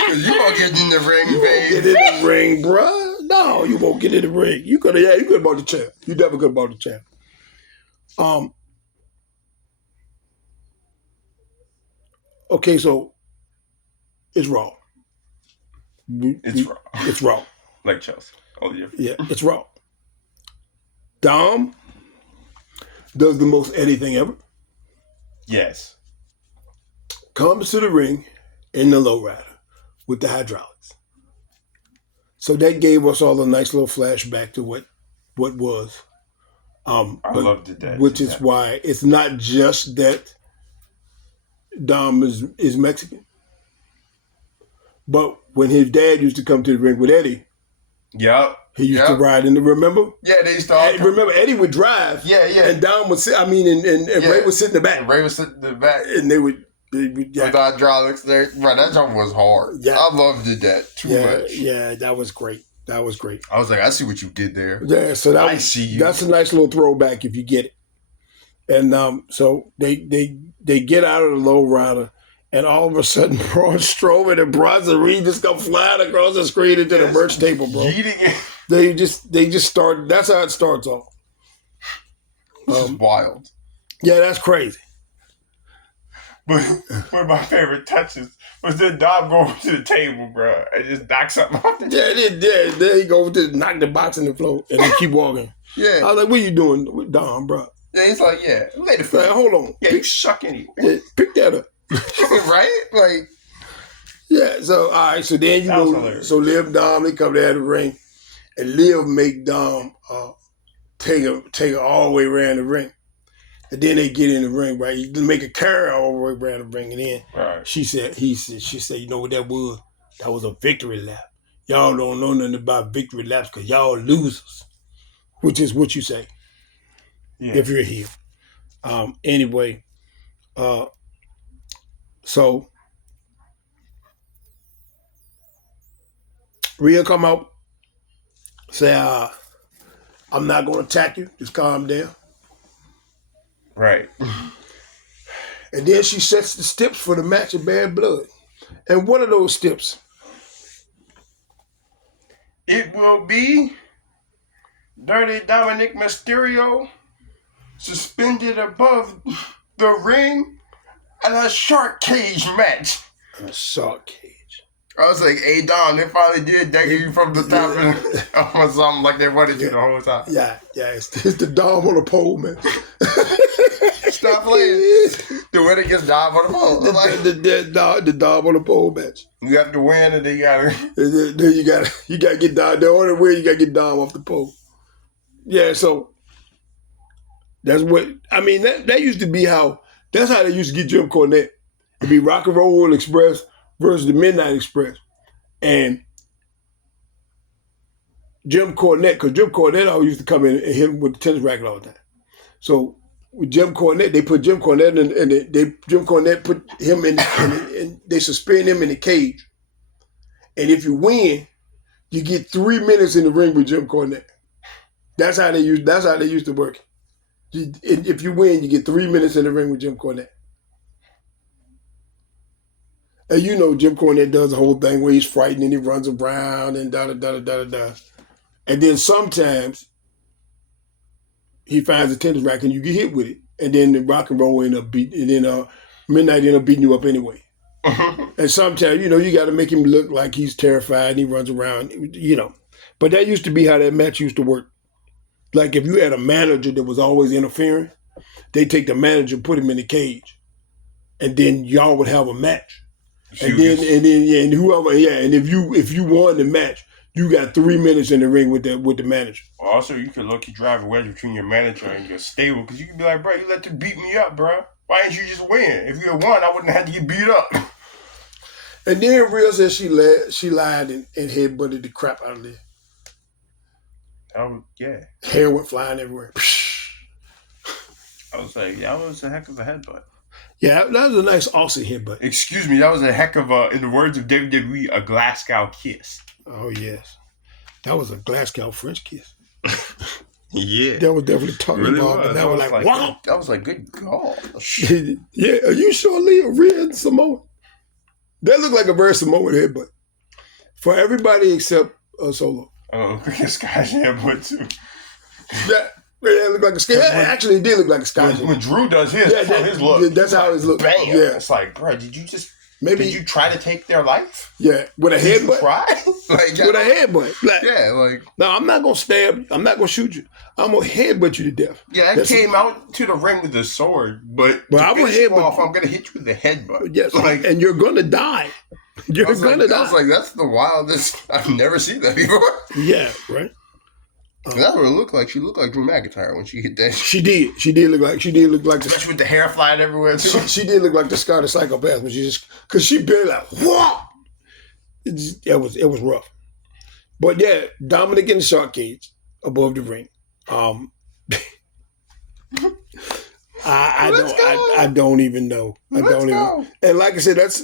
You won't get in the ring, babe. Get in the ring, bruh. No, you won't get in the ring. You could have bought the chair. You definitely could have bought the chair. Okay, so it's Raw. It's Raw. Like Chelsea. Oh, yeah. Yeah, it's Raw. Dom does the most anything ever. Yes. Comes to the ring in the lowrider with the hydraulics. So that gave us all a nice little flashback to what was. I loved that. Which is why it's not just that Dom is Mexican. But when his dad used to come to the ring with Eddie, he used to ride in the, remember? Yeah, they used to remember, Eddie would drive. Yeah. And Dom would sit, and Ray would sit in the back. And Ray would sit in the back. And they would with the hydraulics there. Right, that job was hard. Yeah. I loved that too much. Yeah, that was great. I was like, I see what you did there. Yeah, so that's a nice little throwback if you get it. And so they get out of the low rider, and all of a sudden, Braun Strowman and Bronson Reed just come flying across the screen into the merch table, bro. They just start. That's how it starts off. This is wild. Yeah, that's crazy. But one of my favorite touches was the Dom go over to the table, bro, and just knock something off the table. There he goes to knock the box in the floor and then keep walking. Yeah. I was like, what are you doing with Dom, bro? Yeah, he's like, lay the foot. Hold on. Yeah, you suck anyway. Yeah, pick that up. Right? Like. Yeah, so, all right, so then you go. Hilarious. So Liv, Dom, they come down the ring, and Liv make Dom take her all the way around the ring. And then they get in the ring, right? You make a carry all the way around the ring, and then she said, you know what that was? That was a victory lap. Y'all don't know nothing about victory laps because y'all losers, which is what you say if you're here. Anyway, so Rhea come out Say, I'm not going to attack you. Just calm down. Right. And then she sets the steps for the match of Bad Blood. And what are those steps? It will be Dirty Dominic Mysterio suspended above the ring in a shark cage match. A shark cage. I was like, hey, Dom, they finally did that you from the top or something like they wanted you the whole time. Yeah, it's the Dom on the pole, man. Stop playing. The winner gets Dom on the pole. The Dom on the pole match. You have to win, and then you gotta. Then you gotta get Dom. The only way you gotta get Dom off the pole. Yeah, so that's what I mean. That used to be how. That's how they used to get Jim Cornette. It'd be Rock and Roll Express versus the Midnight Express, and Jim Cornette, because Jim Cornette always used to come in and hit him with the tennis racket all the time. So with Jim Cornette, they put Jim Cornette in, and Jim Cornette put him in, and they suspend him in the cage. And if you win, you get 3 minutes in the ring with Jim Cornette. That's how they used to work. If you win, you get 3 minutes in the ring with Jim Cornette. And you know Jim Cornette does the whole thing where he's frightened and he runs around and da-da-da-da-da-da. And then sometimes he finds a tennis racket and you get hit with it. And then the Rock and Roll end up beating, and then Midnight end up beating you up anyway. And sometimes, you got to make him look like he's terrified and he runs around, But that used to be how that match used to work. Like if you had a manager that was always interfering, they take the manager and put him in the cage. And then y'all would have a match. And if you won the match, you got 3 minutes in the ring with the manager. Also, you could look, you drive a wedge between your manager and your stable, because you could be like, bro, you let them beat me up, bro. Why didn't you just win? If you had won, I wouldn't have had to get beat up. And then Real said she lied and headbutted the crap out of there. Oh yeah. Hair went flying everywhere. I was like, that was a heck of a headbutt. Yeah, that was a nice Aussie headbutt. Excuse me, that was a heck of in the words of WWE, a Glasgow kiss. Oh, yes. That was a Glasgow French kiss. Yeah. That was definitely talking really about. And that was like, wow. That was like, good God. Yeah, are you sure Lee a real Samoan? That looked like a very Samoan headbutt. For everybody except Solo. Oh, a Scottish headbutt too. Yeah, it looked like a Scottish. Actually, it did look like a Scottish. When Drew does his, his look. Yeah, that's how his look. Bam. Yeah. It's like, bro, did you try to take their life? Yeah, with a headbutt. Did you try? With a headbutt. No, I'm not gonna stab you. I'm not gonna shoot you. I'm gonna headbutt you to death. Yeah, I came out to the ring with a sword, but I'm gonna hit you off. I'm gonna hit you with a headbutt. Yes, and you're gonna die. You're gonna die. I was like, that's the wildest. I've never seen that before. Yeah, right. That's what it looked like. She looked like Drew McIntyre when she hit that. She did. She did look like. Especially with the hair flying everywhere too. She did look like the Scottish psychopath, but because she barely like what? It was rough. But yeah, Dominic in the shark cage above the ring. I don't even know. And like I said, that's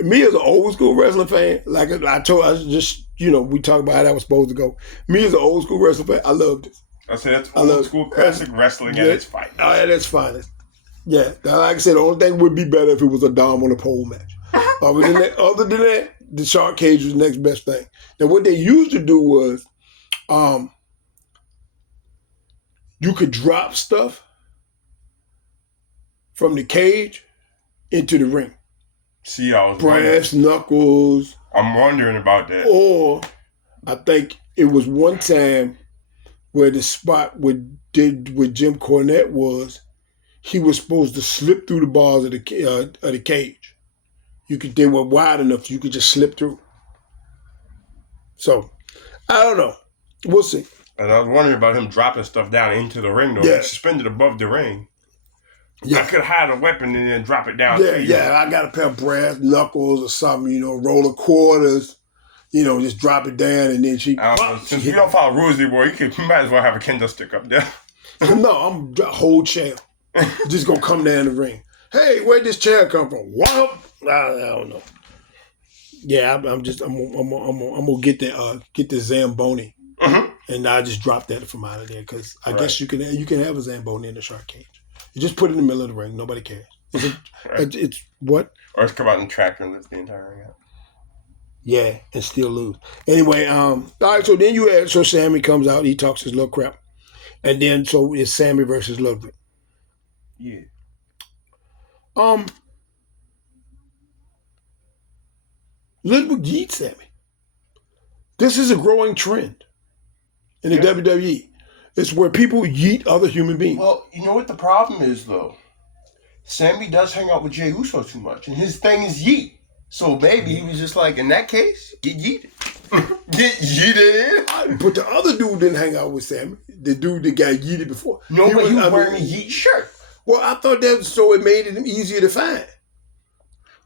me as an old school wrestling fan. Like I just we talked about how that was supposed to go. Me as an old school wrestling fan, I loved it. I said that's old school classic wrestling at its finest. At its finest. Yeah, like I said, the only thing would be better if it was a Dom on a pole match. Other than that, the shark cage was the next best thing. Now, what they used to do was, you could drop stuff from the cage into the ring. See, I was brass knuckles. I'm wondering about that. Or I think it was one time where the spot with Jim Cornette was, he was supposed to slip through the bars of the cage. They were wide enough so you could just slip through. So, I don't know. We'll see. And I was wondering about him dropping stuff down into the ring, though. Yeah. Suspended above the ring. Yeah. I could hide a weapon and then drop it down. Yeah. I got a pair of brass knuckles or something, roll of quarters, just drop it down and then since you don't follow rules anymore, you might as well have a kendo stick up there. No, I'm a whole chair. Just gonna come down the ring. Hey, where'd this chair come from? Whomp! I don't know. Yeah, I'm gonna get the Zamboni, and I just drop that from out of there because I guess you can have a Zamboni in the shark cage. You just put it in the middle of the ring. Nobody cares. It's what? Or just come out in the tractor and lift the entire ring out. Yeah, and still lose. Anyway, all right. So then Sammy comes out. He talks his little crap, and then so it's Sammy versus Ludwig. Yeah. Ludwig yeets Sammy. This is a growing trend in the WWE. It's where people yeet other human beings. Well, you know what the problem is, though? Sammy does hang out with Jey Uso too much, and his thing is yeet. So maybe he was just like, in that case, get yeeted. Get yeeted. But the other dude didn't hang out with Sammy. The dude that got yeeted before. No, but he was wearing a yeet shirt. Well, I thought that so it made it easier to find.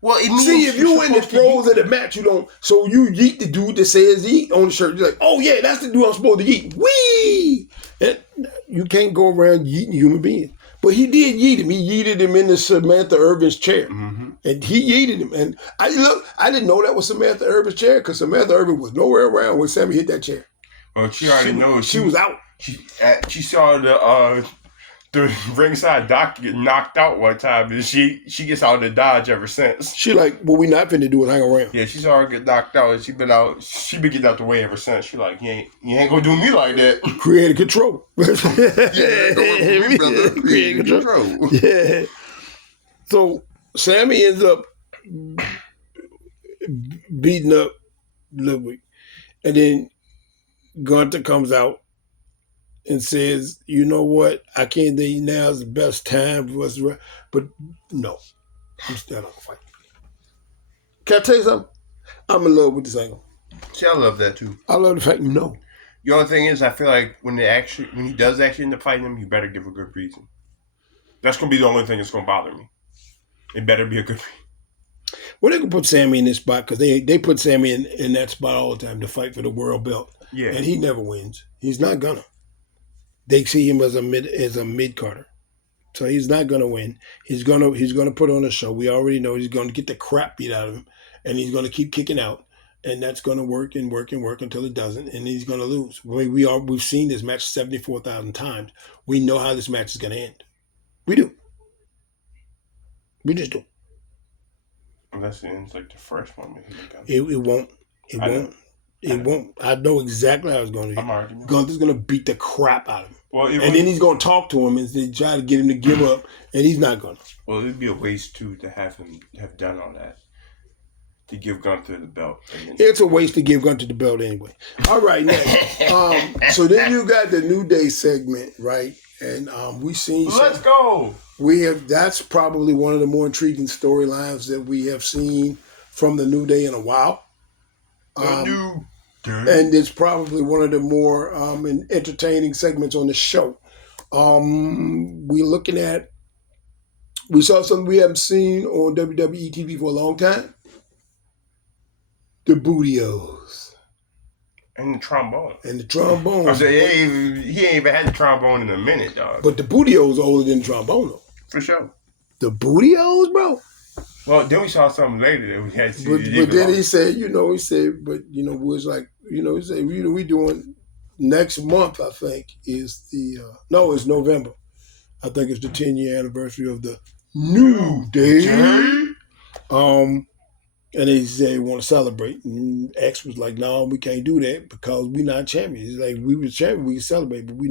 Well, see, if you in the throes of the match, you don't. So you yeet the dude that says yeet on the shirt. You're like, oh yeah, that's the dude I'm supposed to yeet. Wee! And you can't go around yeeting human beings. But he did yeet him. He yeeted him into Samantha Irvin's chair, and he yeeted him. And I didn't know that was Samantha Irvin's chair because Samantha Irvin was nowhere around when Sammy hit that chair. Well, she already knows she was out. She saw the ringside doctor get knocked out one time, and she gets out of the Dodge ever since. She like, well, we not finna do it. Hang around. Yeah, she saw her get knocked out, and she been getting out the way ever since. She like, you ain't gonna do me like that. Creative control. Yeah, don't work me, brother. Creative control. Yeah. So Sammy ends up beating up Ludwig, and then Gunther comes out and says, you know what, I can't think now's the best time for us, but no, I'm still not gonna fight. Can I tell you something? I'm in love with this angle. See, I love that too. I love the fact no. The only thing is, I feel like when he does actually end up fighting him, you better give a good reason. That's gonna be the only thing that's gonna bother me. It better be a good reason. Well, they can put Sammy in this spot because they put Sammy in that spot all the time to fight for the world belt. Yeah. And he never wins. He's not gonna. They see him as a mid Carter, so he's not gonna win. He's gonna put on a show. We already know he's gonna get the crap beat out of him, and he's gonna keep kicking out, and that's gonna work and work and work until it doesn't, and he's gonna lose. We've seen this match 74,000 times. We know how this match is gonna end. We do. We just do. Unless it ends like the first one. It won't. It won't. It won't. I know exactly how it's going to be. Gunther's going to beat the crap out of him. Well, and then he's going to talk to him and try to get him to give up, and he's not going to. Well, it'd be a waste, too, to have him have done all that. To give Gunther the belt. It's a waste to give Gunther the belt anyway. All right, next. So then you got the New Day segment, right? And we seen. Let's go. That's probably one of the more intriguing storylines that we have seen from the New Day in a while. And it's probably one of the more entertaining segments on the show. We saw something we haven't seen on WWE TV for a long time. The Bootios. And the trombone. I said, he ain't even had the trombone in a minute, dog. But the Bootios older than the trombone, though. For sure. The Bootios, bro? Well, then we saw something later that we had to see. But then he said, was like, he said, we doing next month, I think, is it's November. I think it's the 10-year anniversary of the New Day. And they said they want to celebrate. And X was like, no, we can't do that because we're not champions. He's like, we were champions, we can celebrate, but we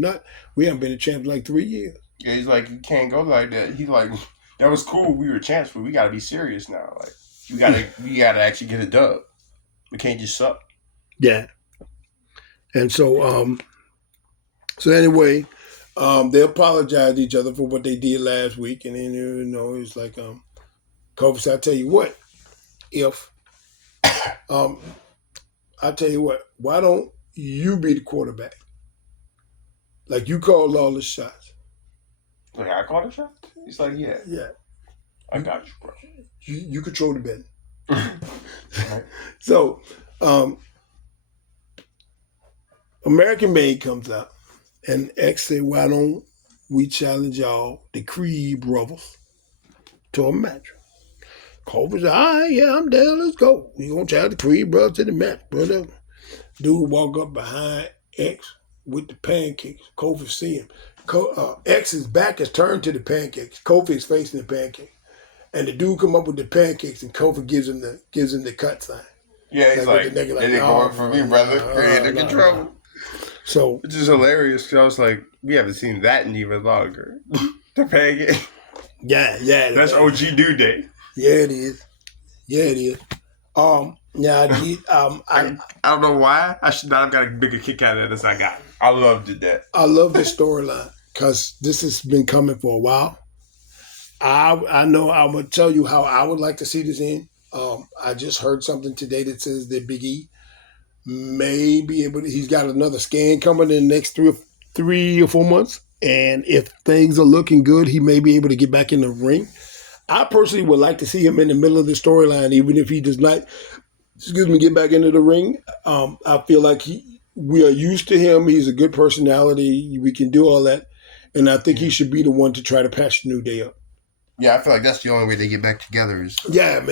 haven't been a champion in like 3 years. Yeah, he's like, you can't go like that. He's like, that was cool, we were champs, but we gotta be serious now. Like, we gotta actually get a dub. We can't just suck. Yeah. And so anyway, they apologized to each other for what they did last week, and then it's like, Kofi said, I tell you what, why don't you be the quarterback? Like, you called all the shots. Like, I called the shots? He's like, yeah. Yeah. I got you, bro. You control the betting. Right. So, American Made comes out, and X said, why don't we challenge y'all, the Creed brothers, to a match? Kofi said, all right, yeah, I'm down. Let's go. We gonna try the Creed brothers to the match, brother. Dude walk up behind X with the pancakes. Kofi see him. X's back is turned to the pancakes. Kofi is facing the pancakes. And the dude come up with the pancakes, and Kofi gives him the cut sign. Yeah, he's like, they didn't go up for me, brother. You're under control. So, which is hilarious, because I was like, we haven't seen that in even longer. The pancake. Yeah. That's OG New Day. Yeah, it is. Yeah, I did. I don't know why. I should not have got a bigger kick out of it as I got. I loved it. I love this storyline because this has been coming for a while. I know I'm gonna tell you how I would like to see this end. I just heard something today that says that Big E may be able to. He's got another scan coming in the next 3 or 4 months, and if things are looking good, he may be able to get back in the ring. I personally would like to see him in the middle of the storyline, even if he does not. Get back into the ring. I feel like we are used to him. He's a good personality. We can do all that, and I think he should be the one to try to patch the New Day up. Yeah, I feel like that's the only way they get back together is man.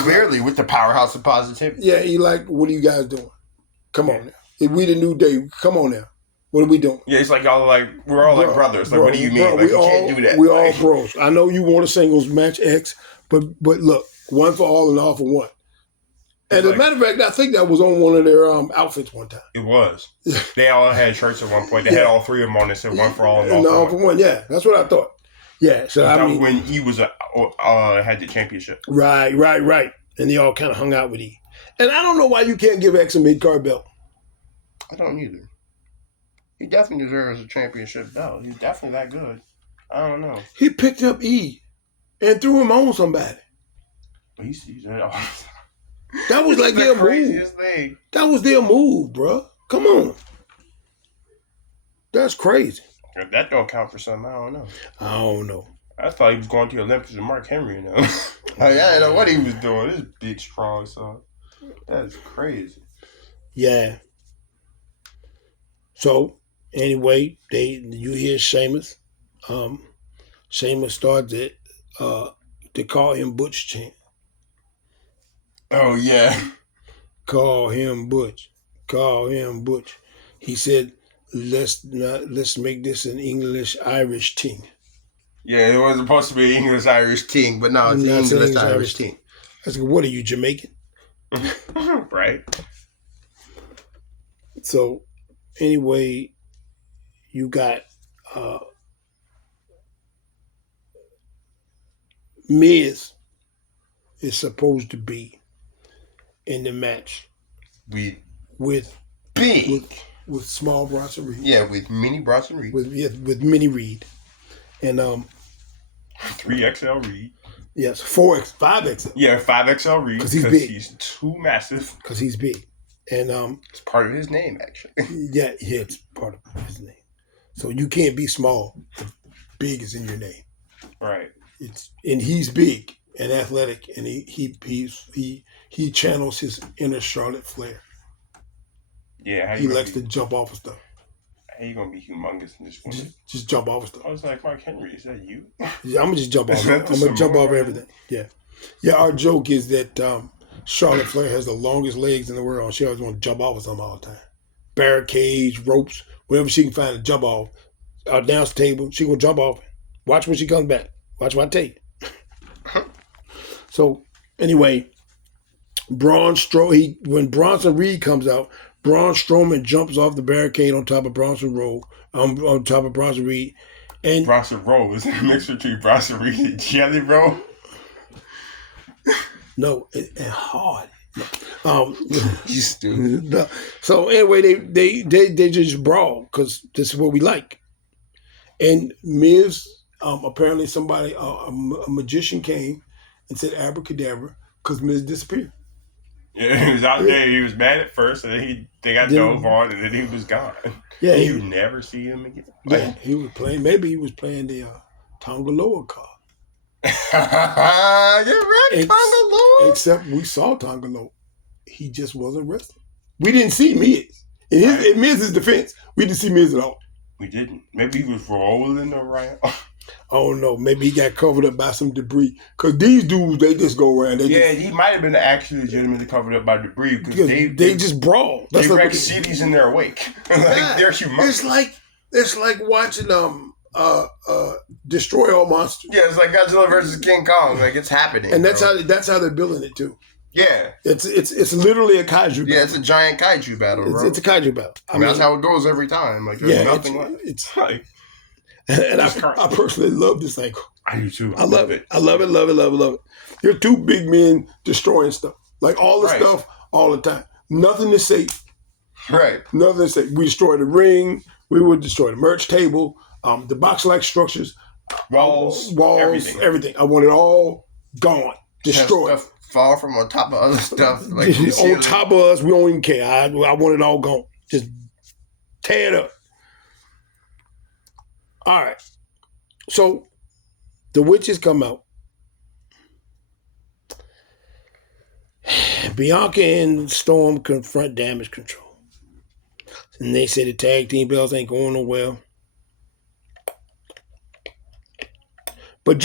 Clearly with the powerhouse of positivity. Yeah, he like, what are you guys doing? Come on now. If we the New Day, come on now. What are we doing? Yeah, it's like y'all like we're all like brothers. Like, what do you mean? Like, you can't do that. We're all bros. I know you want a singles match X, but look, one for all and all for one. And as a matter of fact, I think that was on one of their outfits one time. It was. They all had shirts at one point. They had all three of them on. They said one for all and all for one. Yeah, that's what I thought. Yeah, so that was when he was had the championship. Right. And they all kind of hung out with E. And I don't know why you can't give X a mid-card belt. I don't either. He definitely deserves a championship belt. He's definitely that good. I don't know. He picked up E and threw him on somebody. But he sees that all the time. That was like their move. Thing. That was their move, bro. Come on. That's crazy. If that don't count for something, I don't know. I thought he was going to the Olympics with Mark Henry, you know. I didn't know what he was doing. This big, strong son. That's crazy. Yeah. So, anyway, you hear Sheamus. Sheamus starts it. They call him Butch chant. Oh, yeah. Call him Butch. He said, let's make this an English-Irish thing. Yeah, it wasn't supposed to be an English-Irish thing, but no, it's an English-Irish thing. I said, what are you, Jamaican? Right. So, anyway, you got Miz is supposed to be in the match with small Bronson Reed. Yeah, with mini Bronson Reed. With mini Reed. And 3XL Reed. Yes, 5XL. Yeah, 5XL Reed. Because he's big. He's too massive. Because he's big. And it's part of his name, actually. yeah, it's part of his name. So you can't be small if big is in your name. Right. And he's big and athletic, and he channels his inner Charlotte Flair. Yeah, he likes to jump off of stuff. How you gonna be humongous in this one? Just jump off of stuff. I was like, Mark Henry, is that you? Yeah, I'm gonna just jump off. I'm gonna jump off everything. Yeah. Our joke is that Charlotte Flair has the longest legs in the world. She always want to jump off of something all the time. Barricades, ropes, whatever she can find to jump off. Down the table, she gonna jump off. Watch when she comes back. Watch what I tell you. So anyway, when Bronson Reed comes out, Braun Strowman jumps off the barricade on top of Bronson Reed. And Bronson Roll is a mix between Bronson Reed and Jelly Roll. No, and hard. You stupid. No. So anyway, they just brawl because this is what we like. And Miz, apparently somebody, a magician came and said abracadabra because Miz disappeared. Yeah, he was out there. He was mad at first, and then they got dove on, and then he was gone. Yeah, you never see him again. Yeah, he was playing. Maybe he was playing the Tonga Loa card. You're right, Tonga Loa. Except we saw Tonga Loa. He just wasn't wrestling. We didn't see Miz. In Miz's defense, we didn't see Miz at all. We didn't. Maybe he was rolling around. I don't know. Maybe he got covered up by some debris. Because these dudes, they just go around. He might have been actually legitimately covered up by debris because they just brawl. They wreck cities in their wake. They're humongous. It's like watching Destroy All Monsters. Yeah, it's like Godzilla versus King Kong. Like it's happening. And that's how they're building it too. Yeah. It's literally a kaiju battle. Yeah, it's a giant kaiju battle, bro. It's a kaiju battle. I mean, that's how it goes every time. Like there's nothing left. It's like and I personally love this angle. I do too. I love it. I love it. You're two big men destroying stuff. Like all the stuff all the time. Nothing is safe. Right. Nothing is safe. We destroy the ring. We would destroy the merch table. The box-like structures. Walls. Everything. I want it all gone. Destroyed. Stuff fall from on top of other stuff. Like on top of us, we don't even care. I want it all gone. Just tear it up. All right. So the witches come out. Bianca and Storm confront Damage Control. And they say the tag team belts ain't going nowhere. But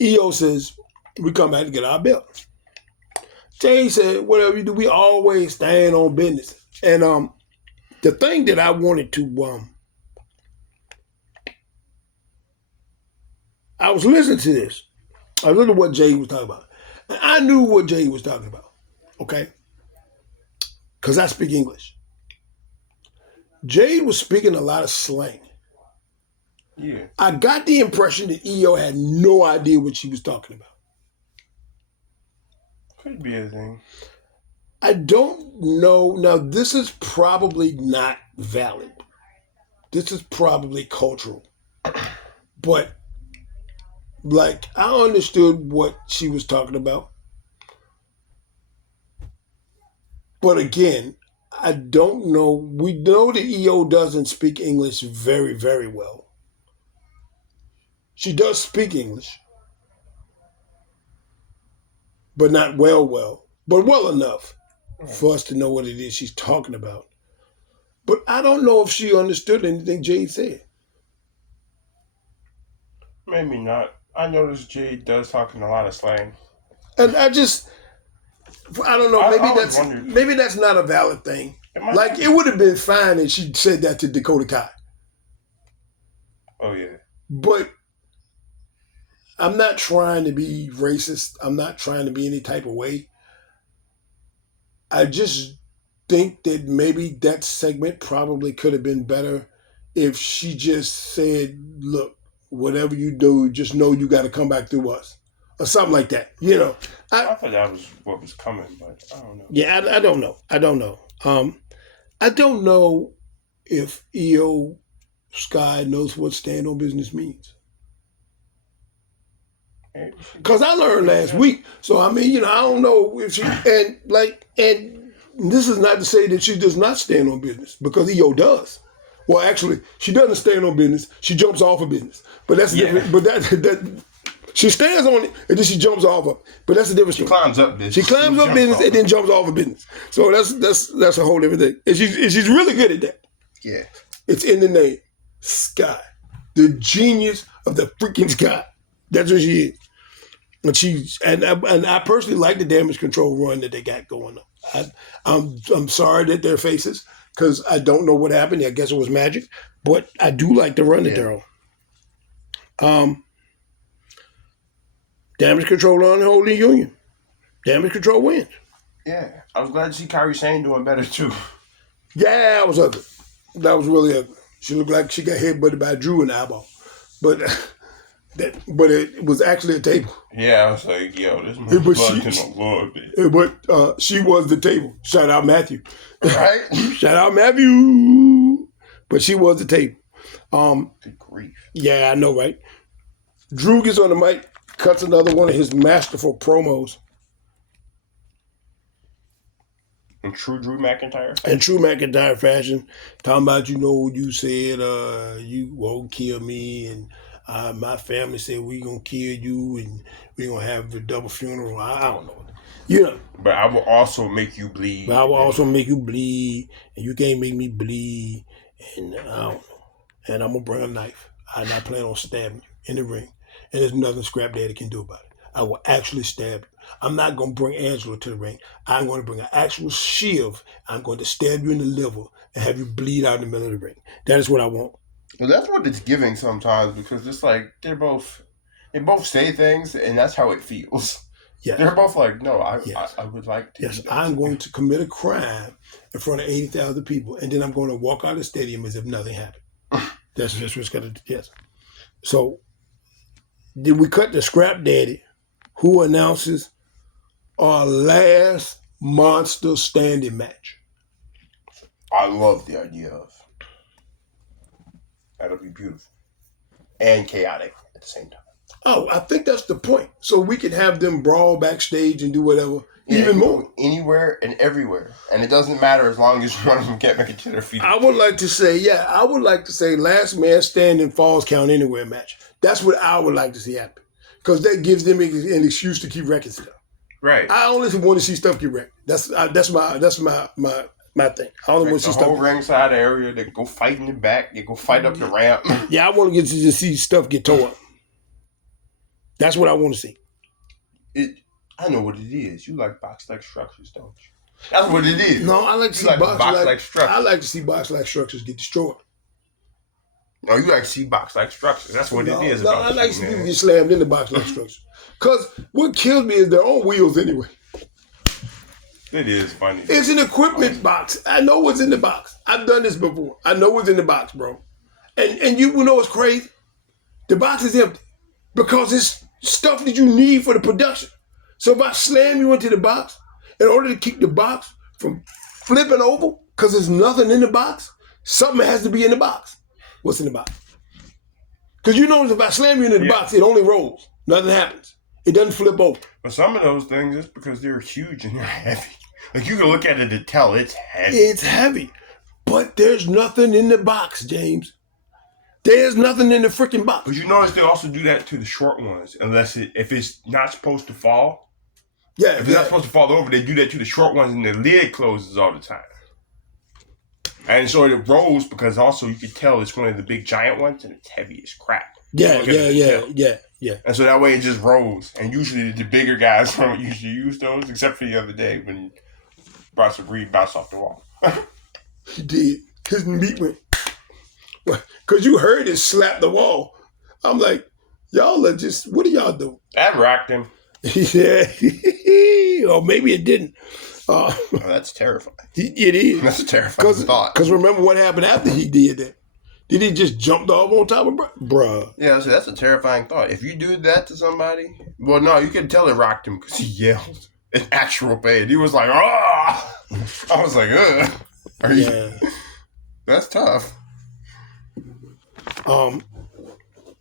EO says, we come back to get our belt. Jay said, whatever you do, we always stand on business. And the thing that I wanted to, I was listening to this. I was listening to what Jay was talking about. And I knew what Jay was talking about. Okay? Because I speak English. Jade was speaking a lot of slang. Yeah. I got the impression that EO had no idea what she was talking about. Could be a thing. I don't know. Now, this is probably not valid. This is probably cultural. But, like, I understood what she was talking about. But again, I don't know. We know that EO doesn't speak English very, very well. She does speak English. But not well. But well enough for us to know what it is she's talking about. But I don't know if she understood anything Jade said. Maybe not. I noticed Jade does talk in a lot of slang. And I don't know. Maybe that's not a valid thing. Like, it would have been fine if she said that to Dakota Kai. Oh, yeah. But I'm not trying to be racist. I'm not trying to be any type of way. I just think that maybe that segment probably could have been better if she just said, look, whatever you do, just know you got to come back through us. Or something like that, you know. I thought that was what was coming, but I don't know. Yeah, I don't know. I don't know if EO Sky knows what stand on business means. Because I learned last week. So, I mean, I don't know if she... And this is not to say that she does not stand on business, because EO does. Well, actually, she doesn't stand on business. She jumps off of business. But that's different. But that she stands on it, and then she jumps off of it. But that's a different story. She climbs up business. She climbs up business and then jumps off of business. So that's a whole different thing. And she's really good at that. Yeah. It's in the name. Sky. The genius of the freaking sky. That's what she is. And I personally like the Damage Control run that they got going on. I'm sorry that they're faces, because I don't know what happened. I guess it was magic. But I do like the run that they're on. Damage Control on the Holy Union. Damage Control wins. Yeah. I was glad to see Kairi Sane doing better, too. Yeah, that was ugly. That was really ugly. She looked like she got headbutted by Drew in the eyeball. But it was actually a table. Yeah, I was like, yo, this man's But she was the table. Shout out Matthew. Right? Shout out Matthew. But she was the table. Good grief. Yeah, I know, right? Drew gets on the mic, cuts another one of his masterful promos. In true Drew McIntyre fashion. In true McIntyre fashion. Talking about, you said you won't kill me, and my family said we gonna kill you, and we gonna have a double funeral. I don't know. But I will also make you bleed. And you can't make me bleed. And I don't know. And I'm going to bring a knife. I'm not planning on stabbing you in the ring. And there's nothing Scrap Daddy can do about it. I will actually stab you. I'm not going to bring Angela to the ring. I'm going to bring an actual shiv. I'm going to stab you in the liver and have you bleed out in the middle of the ring. That is what I want. Well, that's what it's giving sometimes, because it's like they both say things, and that's how it feels. Yes. They're both like, no, I would like to. Yes, I'm going to commit a crime in front of 80,000 people, and then I'm going to walk out of the stadium as if nothing happened. That's just what's going to do. Yes. So, did we cut to Scrap Daddy, who announces our last monster standing match? I love the idea of. That'll be beautiful. And chaotic at the same time. Oh, I think that's the point. So we can have them brawl backstage and do whatever, even more. Anywhere and everywhere. And it doesn't matter as long as one of them can't make it to their feet. I would like to say last man standing falls count anywhere match. That's what I would like to see happen. Because that gives them an excuse to keep wrecking stuff. Right. I only want to see stuff get wrecked. That's my thing. I only want to see stuff. The whole ringside area, they go fight in the back, they go fight up the ramp. Yeah, I want to get to just see stuff get tore up. That's what I want to see. I know what it is. You like box-like structures, don't you? That's what it is. No, I like to see box-like structures. I like to see box-like structures get destroyed. No, you like to see box-like structures. That's what it is. No, I like to see people get slammed into box-like structures. Because what kills me is they're on wheels anyway. It is funny. It's an equipment box. I know what's in the box. I've done this before. I know what's in the box, bro. And you know what's crazy? The box is empty. Because it's stuff that you need for the production. So if I slam you into the box, in order to keep the box from flipping over, because there's nothing in the box, something has to be in the box. What's in the box? Because you know if I slam you into the box, it only rolls. Nothing happens. It doesn't flip over. But some of those things, it's because they're huge and they're heavy. Like you can look at it and tell it's heavy. It's heavy. But there's nothing in the box, James. There's nothing in the freaking box. But you notice they also do that to the short ones, if it's not supposed to fall. Yeah. If it's not supposed to fall over, they do that to the short ones, and the lid closes all the time. And so it rolls because also you can tell it's one of the big giant ones, and it's heavy as crap. Yeah. And so that way it just rolls. And usually the bigger guys don't usually use those, except for the other day when Bronson Reed bounced off the wall. He did. His meat went. Because you heard it slap the wall. I'm like, y'all are just, what are y'all doing? That rocked him. Yeah. Or maybe it didn't. Oh, that's terrifying. It is. That's a terrifying thought. Because remember what happened after he did that? Did he just jump off on top of bruh? Yeah, so that's a terrifying thought. If you do that to somebody, well, no, you can tell it rocked him because he yelled in actual pain. He was like, ah! I was like, ugh. That's tough.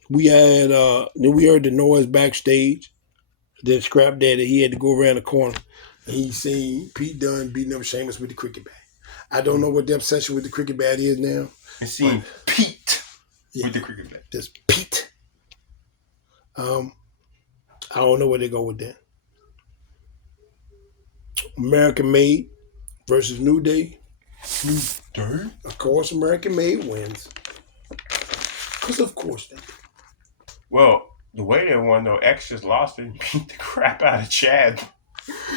We heard the noise backstage. Then Scrap Daddy, he had to go around the corner. And he seen Pete Dunne beating up Sheamus with the cricket bat. I don't know what the obsession with the cricket bat is now. He seen Pete with the cricket bat. There's Pete. I don't know where they go with that. American Made versus New Day. New Day? Of course, American Made wins. Because of course they do. Well, the way they won, though, X just lost and beat the crap out of Chad.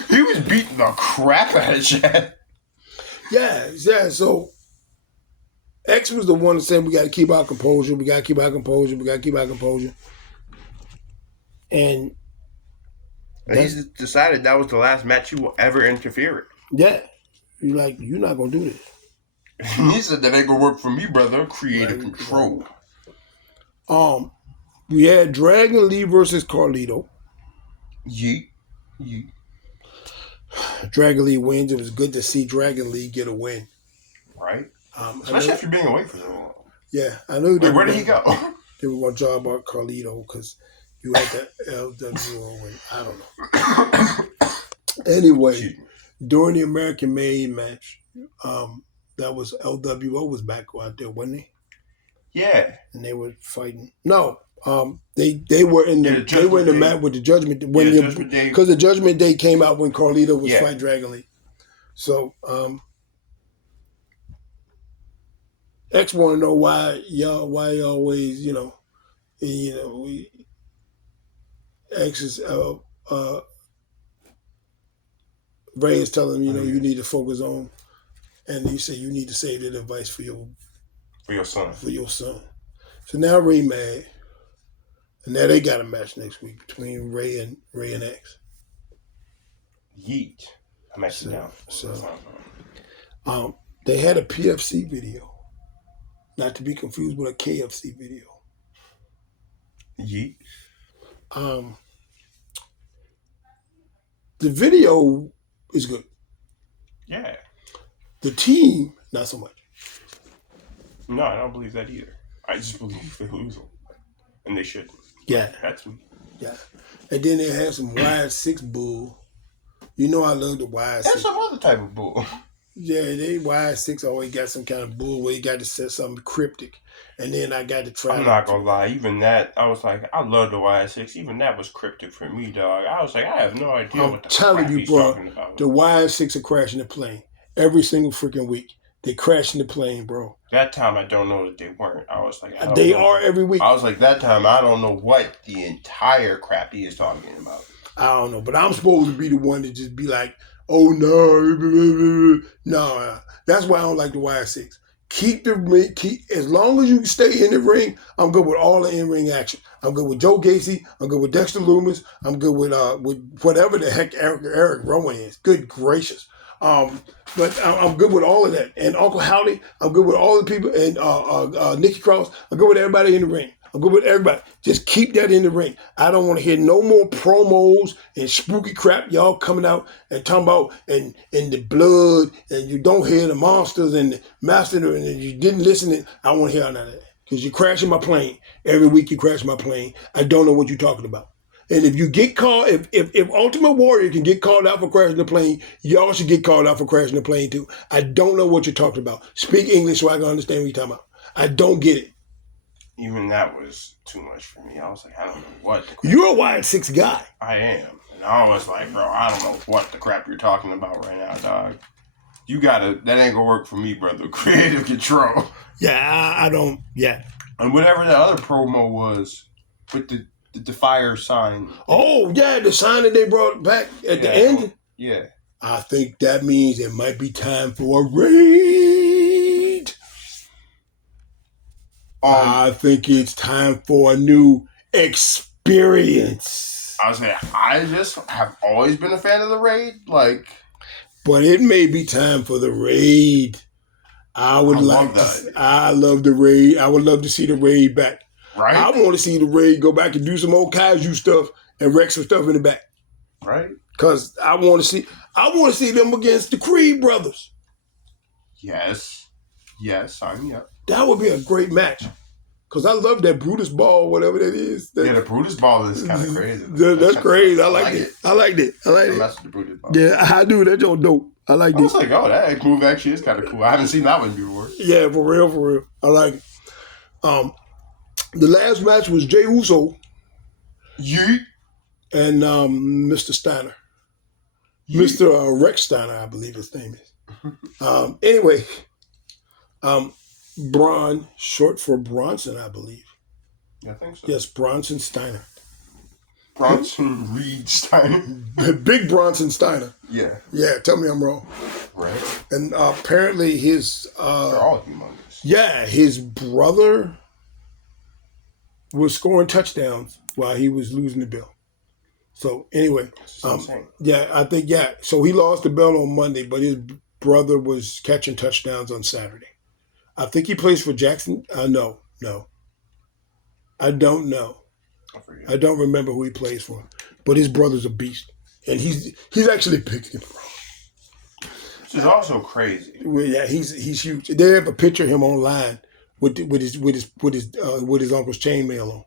He was beating the crap out of Chad. Yeah. So X was the one that said we got to keep our composure. And he decided that was the last match he will ever interfere in. Yeah. You're not going to do this. He said that ain't going to work for me, brother. Creative control. We had Dragon Lee versus Carlito. Yeet. Dragon Lee wins. It was good to see Dragon Lee get a win. Right. Especially after being away for so long. Yeah, I knew. Where did he go? They were going to job about Carlito because you had that LWO and I don't know. Anyway, during the American Made match, that was LWO was back out there, wasn't he? Yeah. And they were fighting. No, they were in the match with the Judgment Day because the Judgment Day came out when Carlito was fighting Dragon Lee. So X want to know why y'all always, X is Ray is telling him, you need to focus on, and he said you need to save that advice for your son. So now Ray mad, and now they got a match next week between Ray and X. Yeet. I'm actually down. They had a PFC video, not to be confused with a KFC video. Yeet. The video is good. Yeah. The team, not so much. No, I don't believe that either. I just believe they lose them. And they shouldn't. Yeah. That's me. Yeah. And then they have some wide six bull. You know I love the wide six. There's some other type of bull. Yeah, they wide six always got some kind of bull where you got to say something cryptic. And then I got to try. I'm not gonna lie, even that, I was like, I love the Y6. Even that was cryptic for me, dog. I was like, I have no idea what the crap he's talking about. The Y6 are crashing the plane every single freaking week. They crashing the plane, bro. That time I don't know that they weren't. I was like, they are every week. I was like, that time I don't know what the entire crap he is talking about. I don't know, but I'm supposed to be the one to just be like, oh no, no. That's why I don't like the Y6. Keep as long as you stay in the ring. I'm good with all the in-ring action. I'm good with Joe Gacy. I'm good with Dexter Loomis. I'm good with whatever the heck Eric Rowan is. Good gracious. But I'm good with all of that. And Uncle Howdy, I'm good with all the people. And Nikki Cross, I'm good with everybody in the ring. I'm good with everybody. Just keep that in the ring. I don't want to hear no more promos and spooky crap y'all coming out and talking about and the blood and you don't hear the monsters and the master and you didn't listen. I don't want to hear none of that because you're crashing my plane. Every week you crash my plane. I don't know what you're talking about. And if you get called, if Ultimate Warrior can get called out for crashing the plane, y'all should get called out for crashing the plane too. I don't know what you're talking about. Speak English so I can understand what you're talking about. I don't get it. Even that was too much for me. I was like, I don't know what. You're a wide six guy. I am. And I was like, bro, I don't know what the crap you're talking about right now, dog. That ain't gonna work for me, brother. Creative control. Yeah, I don't, yeah. And whatever that other promo was with the fire sign. Oh, yeah, the sign that they brought back at the end. Yeah. I think that means it might be time for a raid. I think it's time for a new experience. I was saying, I just have always been a fan of the raid. But it may be time for the raid. I love the raid. I would love to see the raid back. Right. I want to see the raid go back and do some old Kaiju stuff and wreck some stuff in the back. Right. Because I want to see them against the Creed brothers. Yes, sign me up. That would be a great match. Because I love that Brutus Ball, whatever that is. The Brutus Ball is kind of crazy. That's crazy. I liked it. I liked it. That's the Brutus Ball. Yeah, I do. That's all dope. I like it. I was like, oh, that move actually is kind of cool. I haven't seen that one before. Yeah, for real. I like it. The last match was Jey Uso. Yeet. And Mr. Steiner. Yeet. Mr. Rex Steiner, I believe his name is. Anyway, Braun, short for Bronson, I believe. Yeah, I think so. Yes, Bronson Steiner. Bronson Reed Steiner. Big Bronson Steiner. Yeah. Yeah, tell me I'm wrong. Right. And apparently his... They're all humongous. Yeah, his brother was scoring touchdowns while he was losing the belt. So anyway, I think So he lost the belt on Monday, but his brother was catching touchdowns on Saturday. I think he plays for Jackson. No. I don't know. I don't remember who he plays for, but his brother's a beast, and he's actually bigger than Braun. Which is also crazy. Well, yeah, he's huge. They have a picture of him online with his uncle's chainmail on.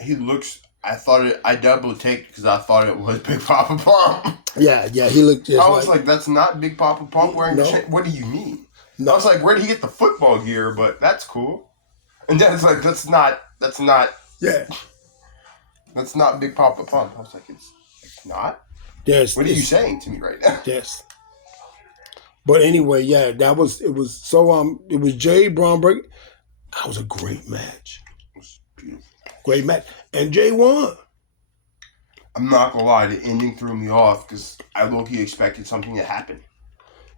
He looks. I double taked because I thought it was Big Papa Pump. Yeah, he looked just I was like, that's not Big Papa Pump wearing the chain. What do you mean? No. I was like, where did he get the football gear? But that's cool. And then it's like, that's not. Yeah. That's not Big Papa Pump. I was like, it's not? Yes. What are you saying to me right now? Yes. But anyway, yeah, it was Jay Bromberg. That was a great match. It was beautiful. Great match. And Jay won. I'm not gonna lie, the ending threw me off because I low-key expected something to happen.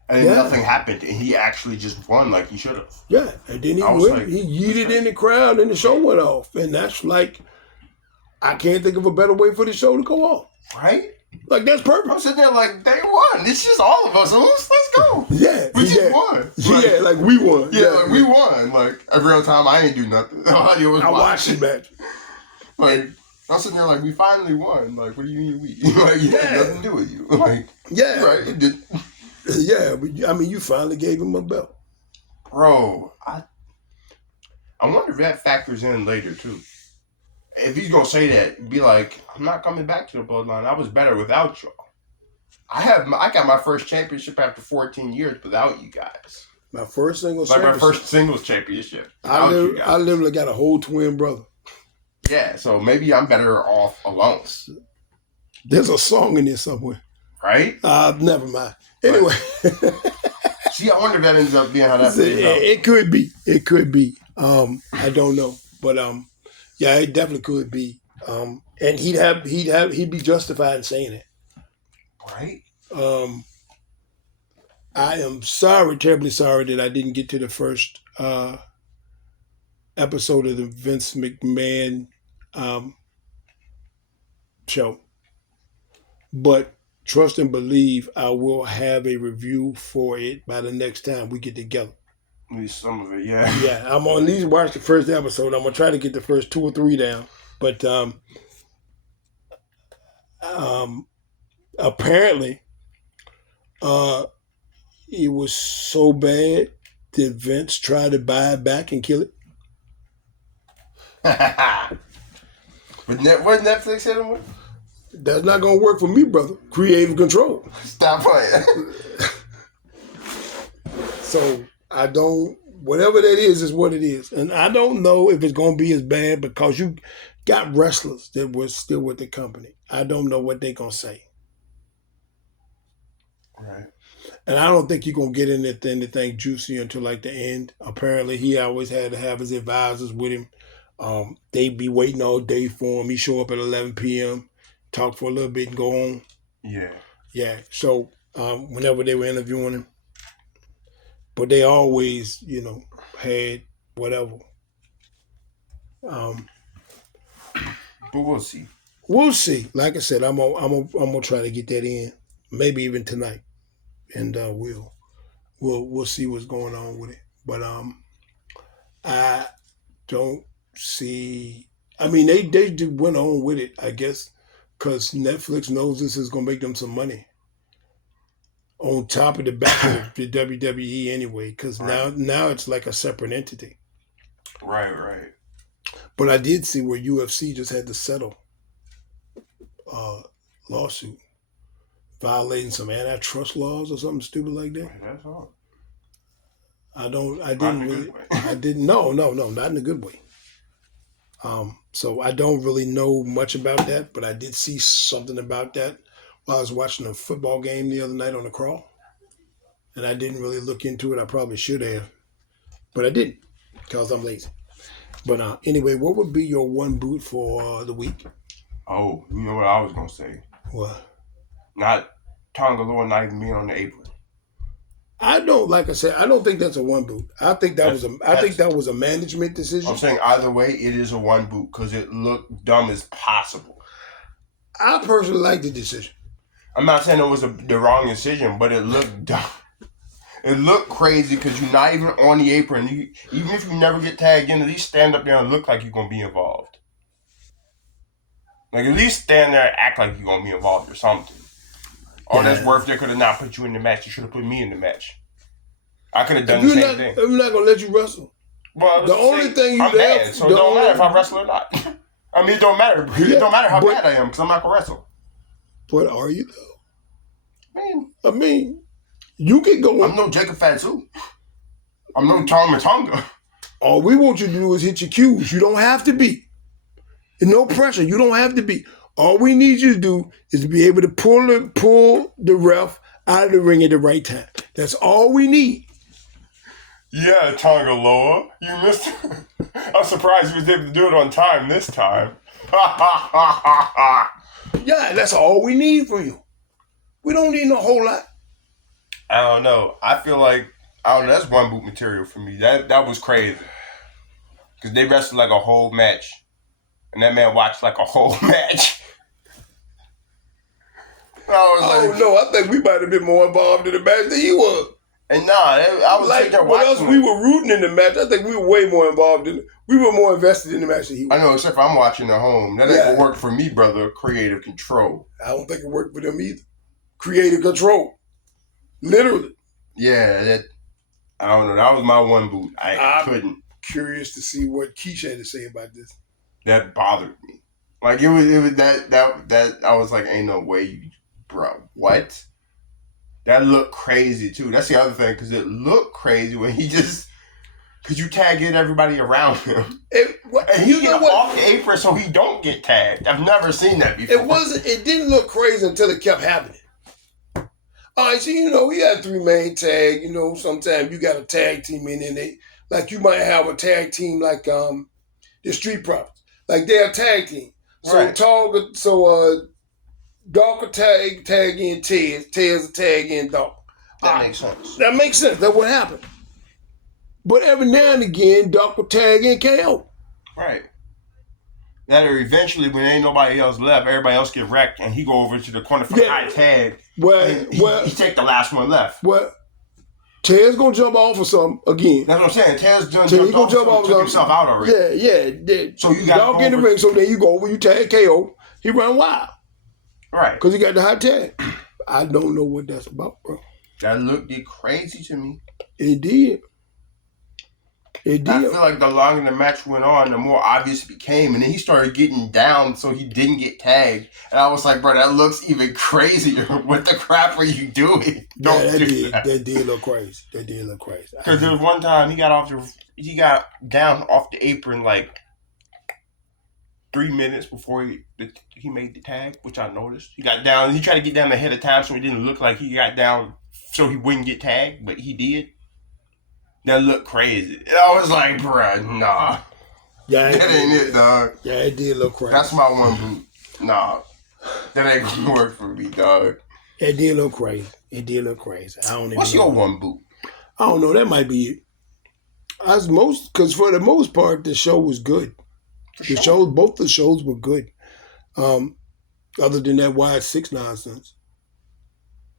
And then nothing happened, and he actually just won like he should have. Yeah, and then he yeeted in the crowd, and the show went off. And that's like, I can't think of a better way for the show to go off. Right? Like, that's perfect. I'm sitting there like, they won. It's just all of us. Let's go. Yeah. We just won. Like we won. Yeah, like we won. Like, every other time I ain't do nothing. All I did was watch the match. Like, I'm sitting there like, we finally won. Like, what do you mean we? Like, it had nothing to do with you. Like, yeah. Right? It did. Yeah, but I mean, you finally gave him a belt. Bro, I wonder if that factors in later, too. If he's going to say that, be like, I'm not coming back to the bloodline. I was better without y'all. I got my first championship after 14 years without you guys. My first singles championship. My first singles championship. I literally got a whole twin brother. Yeah, so maybe I'm better off alone. There's a song in there somewhere. Right? Never mind. Anyway. See, I wonder if that ends up being how that plays out. It could be. It could be. I don't know. But yeah, it definitely could be. And he'd be justified in saying it. Right? I am sorry, terribly sorry that I didn't get to the first episode of the Vince McMahon show. But trust and believe I will have a review for it by the next time we get together. At least some of it, yeah. Yeah, I'm going to at least watch the first episode. I'm going to try to get the first 2 or 3 down. But apparently, it was so bad that Vince tried to buy it back and kill it. But what Netflix hit him with? That's not going to work for me, brother. Creative control. Stop playing. So I don't, whatever that is what it is. And I don't know if it's going to be as bad because you got wrestlers that were still with the company. I don't know what they're going to say. Right. And I don't think you're going to get anything juicy until like the end. Apparently, he always had to have his advisors with him. They'd be waiting all day for him. He'd show up at 11 p.m., talk for a little bit and go on. Yeah. Yeah. So whenever they were interviewing him, but they always, had whatever. But we'll see. We'll see. Like I said, I'm gonna try to get that in, maybe even tonight, and we'll see what's going on with it. But I don't see. I mean, they went on with it, I guess, because Netflix knows this is gonna make them some money. On top of the back of the WWE anyway, because now it's like a separate entity. Right. But I did see where UFC just had to settle lawsuit, violating some antitrust laws or something stupid like that. That's all. I didn't. No, not in a good way. So I don't really know much about that, but I did see something about that while I was watching a football game the other night on the crawl. And I didn't really look into it. I probably should have, but I didn't because I'm lazy. But anyway, what would be your one boot for the week? Oh, you know what I was going to say? What? Not Tonga Loa not even being on the apron. I don't think that's a one boot. I think that was a management decision. I'm saying either way, it is a one boot because it looked dumb as possible. I personally like the decision. I'm not saying it was the wrong decision, but it looked dumb. It looked crazy because you're not even on the apron. Even if you never get tagged in, at least stand up there and look like you're going to be involved. Like, at least stand there and act like you're going to be involved or something. Oh, that's worth it. Could have not put you in the match. You should have put me in the match. I could have done the same thing. I'm not going to let you wrestle. Well, the only thing you I'm bad, so it don't matter if I wrestle or not. I mean, it don't matter. It don't matter how bad I am because I'm not going to wrestle. But are you, though? I mean, you can go. I'm no Jacob Fatu. I'm no Tom Tonga. All we want you to do is hit your cues. You don't have to be. There's no pressure. You don't have to be. All we need you to do is to be able to pull the ref out of the ring at the right time. That's all we need. Yeah, Tonga Loa. You missed it. I'm surprised he was able to do it on time this time. Yeah, that's all we need from you. We don't need no whole lot. I don't know. I feel like, I don't know, that's one boot material for me. That was crazy. Because they wrestled like a whole match. And that man watched like a whole match. I think we might have been more involved in the match than he was. And I was like sitting there what watching. Else we were rooting in the match. I think we were way more involved in it. We were more invested in the match than he was. I know, except for I'm watching at home. That ain't gonna work for me, brother. Creative control. I don't think it worked for them either. Creative control. Literally. Yeah, I don't know. That was my one boot. I couldn't. Curious to see what Keisha had to say about this. That bothered me. Like it was that I was like, ain't no way, bro. What? That looked crazy too. That's the other thing, because it looked crazy when he just, because you tag in everybody around him, and he get off the apron so he don't get tagged. I've never seen that before. It didn't look crazy until it kept happening. All right, so we had 3-man tag. Sometimes you got a tag team in there. Like you might have a tag team like the Street Profits. Like they're a tag team. So right. Doc will tag in Tez. Tez will tag in Doc. That makes sense. That makes sense. That's what happened. But every now and again, Doc will tag in KO. Right. That or eventually, when ain't nobody else left, everybody else get wrecked, and he go over to the corner for the high tag. He take the last one left. Well, Tez gonna jump off or something again. That's what I'm saying. Tez gonna jump off, took himself out already. Yeah. So you got Dog in the ring. So then you go over, you tag KO. He run wild. Right. Because he got the high tag. I don't know what that's about, bro. That looked crazy to me. It did. I feel like the longer the match went on, the more obvious it became. And then he started getting down so he didn't get tagged. And I was like, bro, that looks even crazier. What the crap are you doing? That did look crazy. Because there was one time he got down off the apron like 3 minutes before he made the tag, which I noticed. He got down. He tried to get down ahead of time so it didn't look like he got down so he wouldn't get tagged, but he did. That looked crazy. And I was like, bruh, nah. Yeah, that ain't it, dog. Yeah, it did look crazy. That's my one boot. Nah. That ain't gonna work for me, dog. It did look crazy. I don't even What's know. your one boot? I don't know. That might be it. Because for the most part, the show was good. Both the shows were good. Other than that Wide 6 nonsense.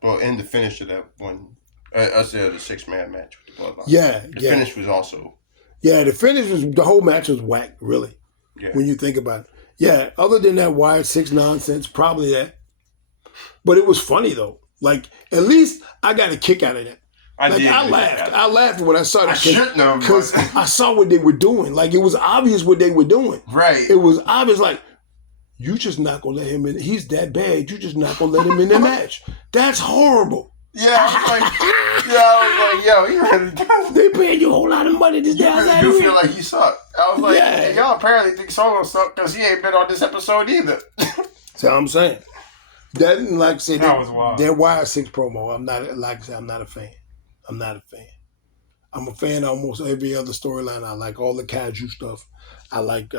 Well, and the finish of that one. I said the 6-man match with the Bloodline. Yeah. The finish was also. Yeah, the whole match was whack, really. Yeah. When you think about it. Yeah, other than that Wide 6 nonsense, probably that. But it was funny, though. Like, at least I got a kick out of that. I laughed. I laughed when I saw that. I shouldn't have. Because I saw what they were doing. Like, it was obvious what they were doing. Right. It was obvious, like, you just not going to let him in. He's that bad. You just not going to let him in the match. That's horrible. Yeah, I was like, yo, he really does. They paying you a whole lot of money this day. You feel like he sucked. I was like, y'all apparently think Solo sucked because he ain't been on this episode either. So I'm saying. That, like I said, that was wild. That Wire 6 promo, I'm not a fan. I'm a fan of almost every other storyline. I like all the kaiju stuff. I like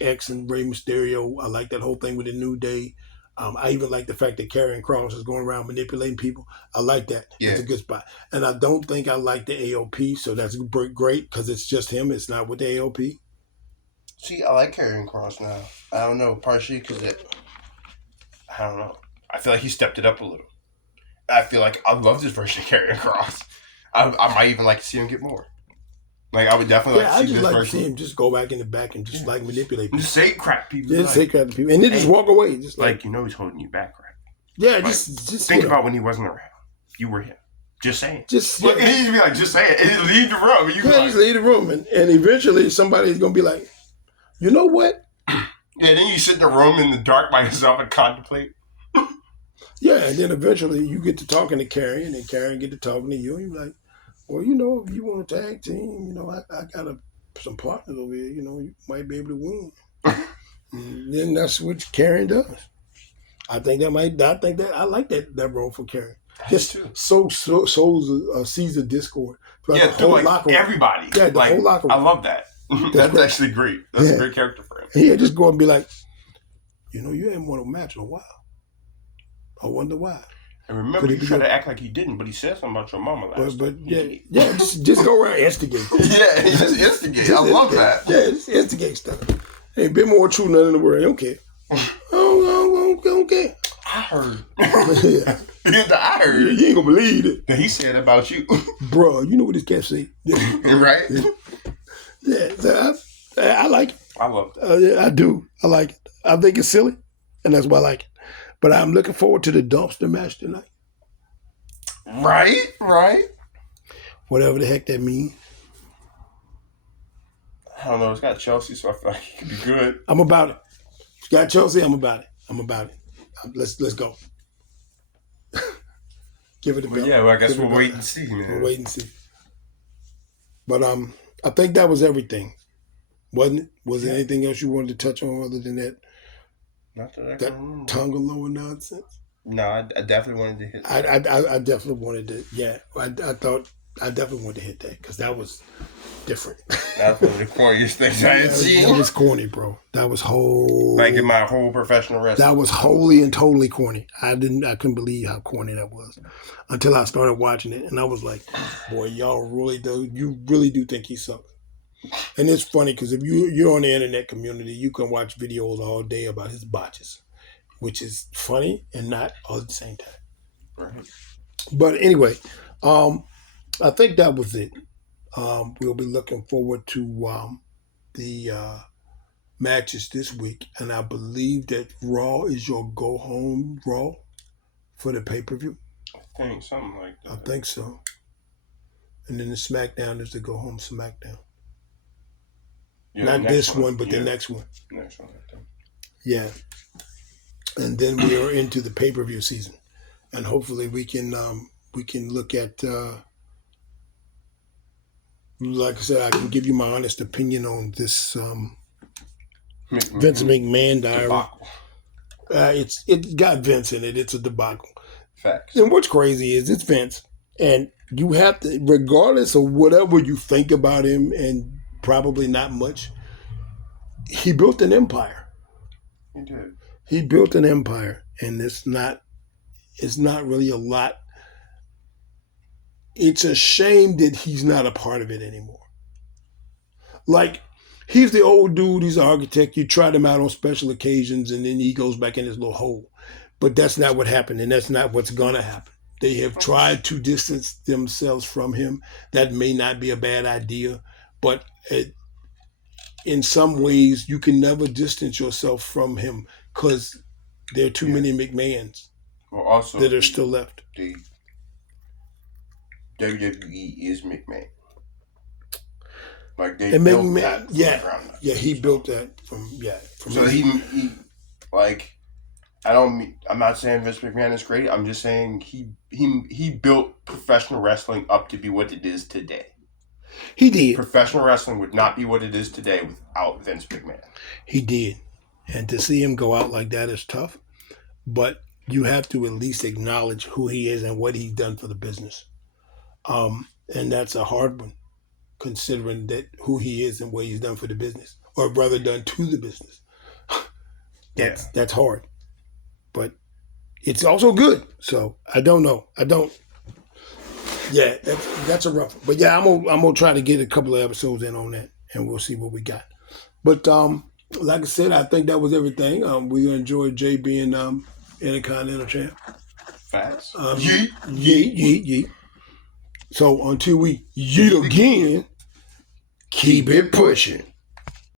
X and Rey Mysterio. I like that whole thing with the New Day. I even like the fact that Karrion Kross is going around manipulating people. I like that. Yeah. It's a good spot. And I don't think I like the AOP, so that's great because it's just him. It's not with the AOP. See, I like Karrion Kross now. I don't know, partially because I don't know. I feel like he stepped it up a little. I feel like I love this version of Karrion Kross. I might even like to see him get more. Like, I would definitely like to see this version. To see him just go back in the back and just manipulate people. Just say crap people. Just say crap to people. And then just walk away. Just like you know he's holding you back, right? Yeah, like, just think about when he wasn't around. You were him. Just saying. Just look, and he'd be like, just say it. And he'd leave the room. And just leave the room. And eventually somebody's going to be like, you know what? Yeah, then you sit in the room in the dark by yourself and contemplate. Yeah, and then eventually you get to talking to Karrion, and then Karrion get to talking to you, and you're like, well, you know, if you want a tag team, you know, I got some partners over here, you know, you might be able to win. And then that's what Karrion does. I like that role for Karrion. Just sows a seeds of discord. Like the whole locker room. Everybody. Yeah, the whole locker room. I love that. That's actually great. That's a great character for him. He'll just go and be like, you ain't won a match in a while. I wonder why. And remember, you try to act like he didn't, but he said something about your mama last time. Just go around instigate. Yeah, he just instigate. I love that. Yeah, just instigate stuff. Ain't been more true none in the world. I don't care. I don't care. I heard. I heard. You ain't gonna believe it. That he said about you. Bro, you know what this cat say. Right? Yeah, so I like it. I love that. Yeah, I do. I like it. I think it's silly, and that's why I like it. But I'm looking forward to the dumpster match tonight. Right. Whatever the heck that means. I don't know. It's got Chelsea, so I feel like it could be good. I'm about it. It's got Chelsea. I'm about it. Let's go. Give it a go. Yeah, well, I guess we'll wait and see, man. We'll wait and see. But I think that was everything, wasn't it? Was there anything else you wanted to touch on other than that? Not that I can remember. Tonga Loa nonsense? No, I definitely wanted to hit that. I definitely wanted to, yeah. I thought I definitely wanted to hit that because that was different. That's one of the corniest things I had seen. That was corny, bro. That was like in my whole professional wrestling. That was wholly and totally corny. I couldn't believe how corny that was until I started watching it, and I was like, boy, you really do think he sucks. And it's funny because if you're on the internet community, you can watch videos all day about his botches, which is funny and not all at the same time. Right. But anyway, I think that was it. We'll be looking forward to the matches this week, and I believe that Raw is your go-home Raw for the pay-per-view. I think something like that. I think so. And then the SmackDown is the go-home SmackDown. Yeah, not this one, but the next one. Next one, I think. Yeah. And then we are into the pay-per-view season, and hopefully we can look at. Like I said, I can give you my honest opinion on this Vince McMahon diary. It got Vince in it. It's a debacle. Facts. And what's crazy is it's Vince, and you have to, regardless of whatever you think about him, and probably not much, he built an empire. He did. He built an empire, and it's not really a lot. It's a shame that he's not a part of it anymore. Like, he's the old dude, he's an architect, you tried him out on special occasions, and then he goes back in his little hole. But that's not what happened, and that's not what's going to happen. They have tried to distance themselves from him. That may not be a bad idea, but in some ways, you can never distance yourself from him because there are too many McMahons that are still left. The WWE is McMahon. Like they built that from the ground up. Yeah, he built that from so he like I'm not saying Vince McMahon is great. I'm just saying he built professional wrestling up to be what it is today. He did. Professional wrestling would not be what it is today without Vince McMahon. He did. And to see him go out like that is tough. But you have to at least acknowledge who he is and what he's done for the business. And that's a hard one, considering that who he is and what he's done for the business, or rather done to the business. That's hard. But it's also good. So I don't know. Yeah, that's a rough one. But yeah, I'm gonna try to get a couple of episodes in on that, and we'll see what we got. But like I said, I think that was everything. We enjoyed Jay being Intercontinental Champ. Facts. Yeet. So until we yeet again, keep it pushing.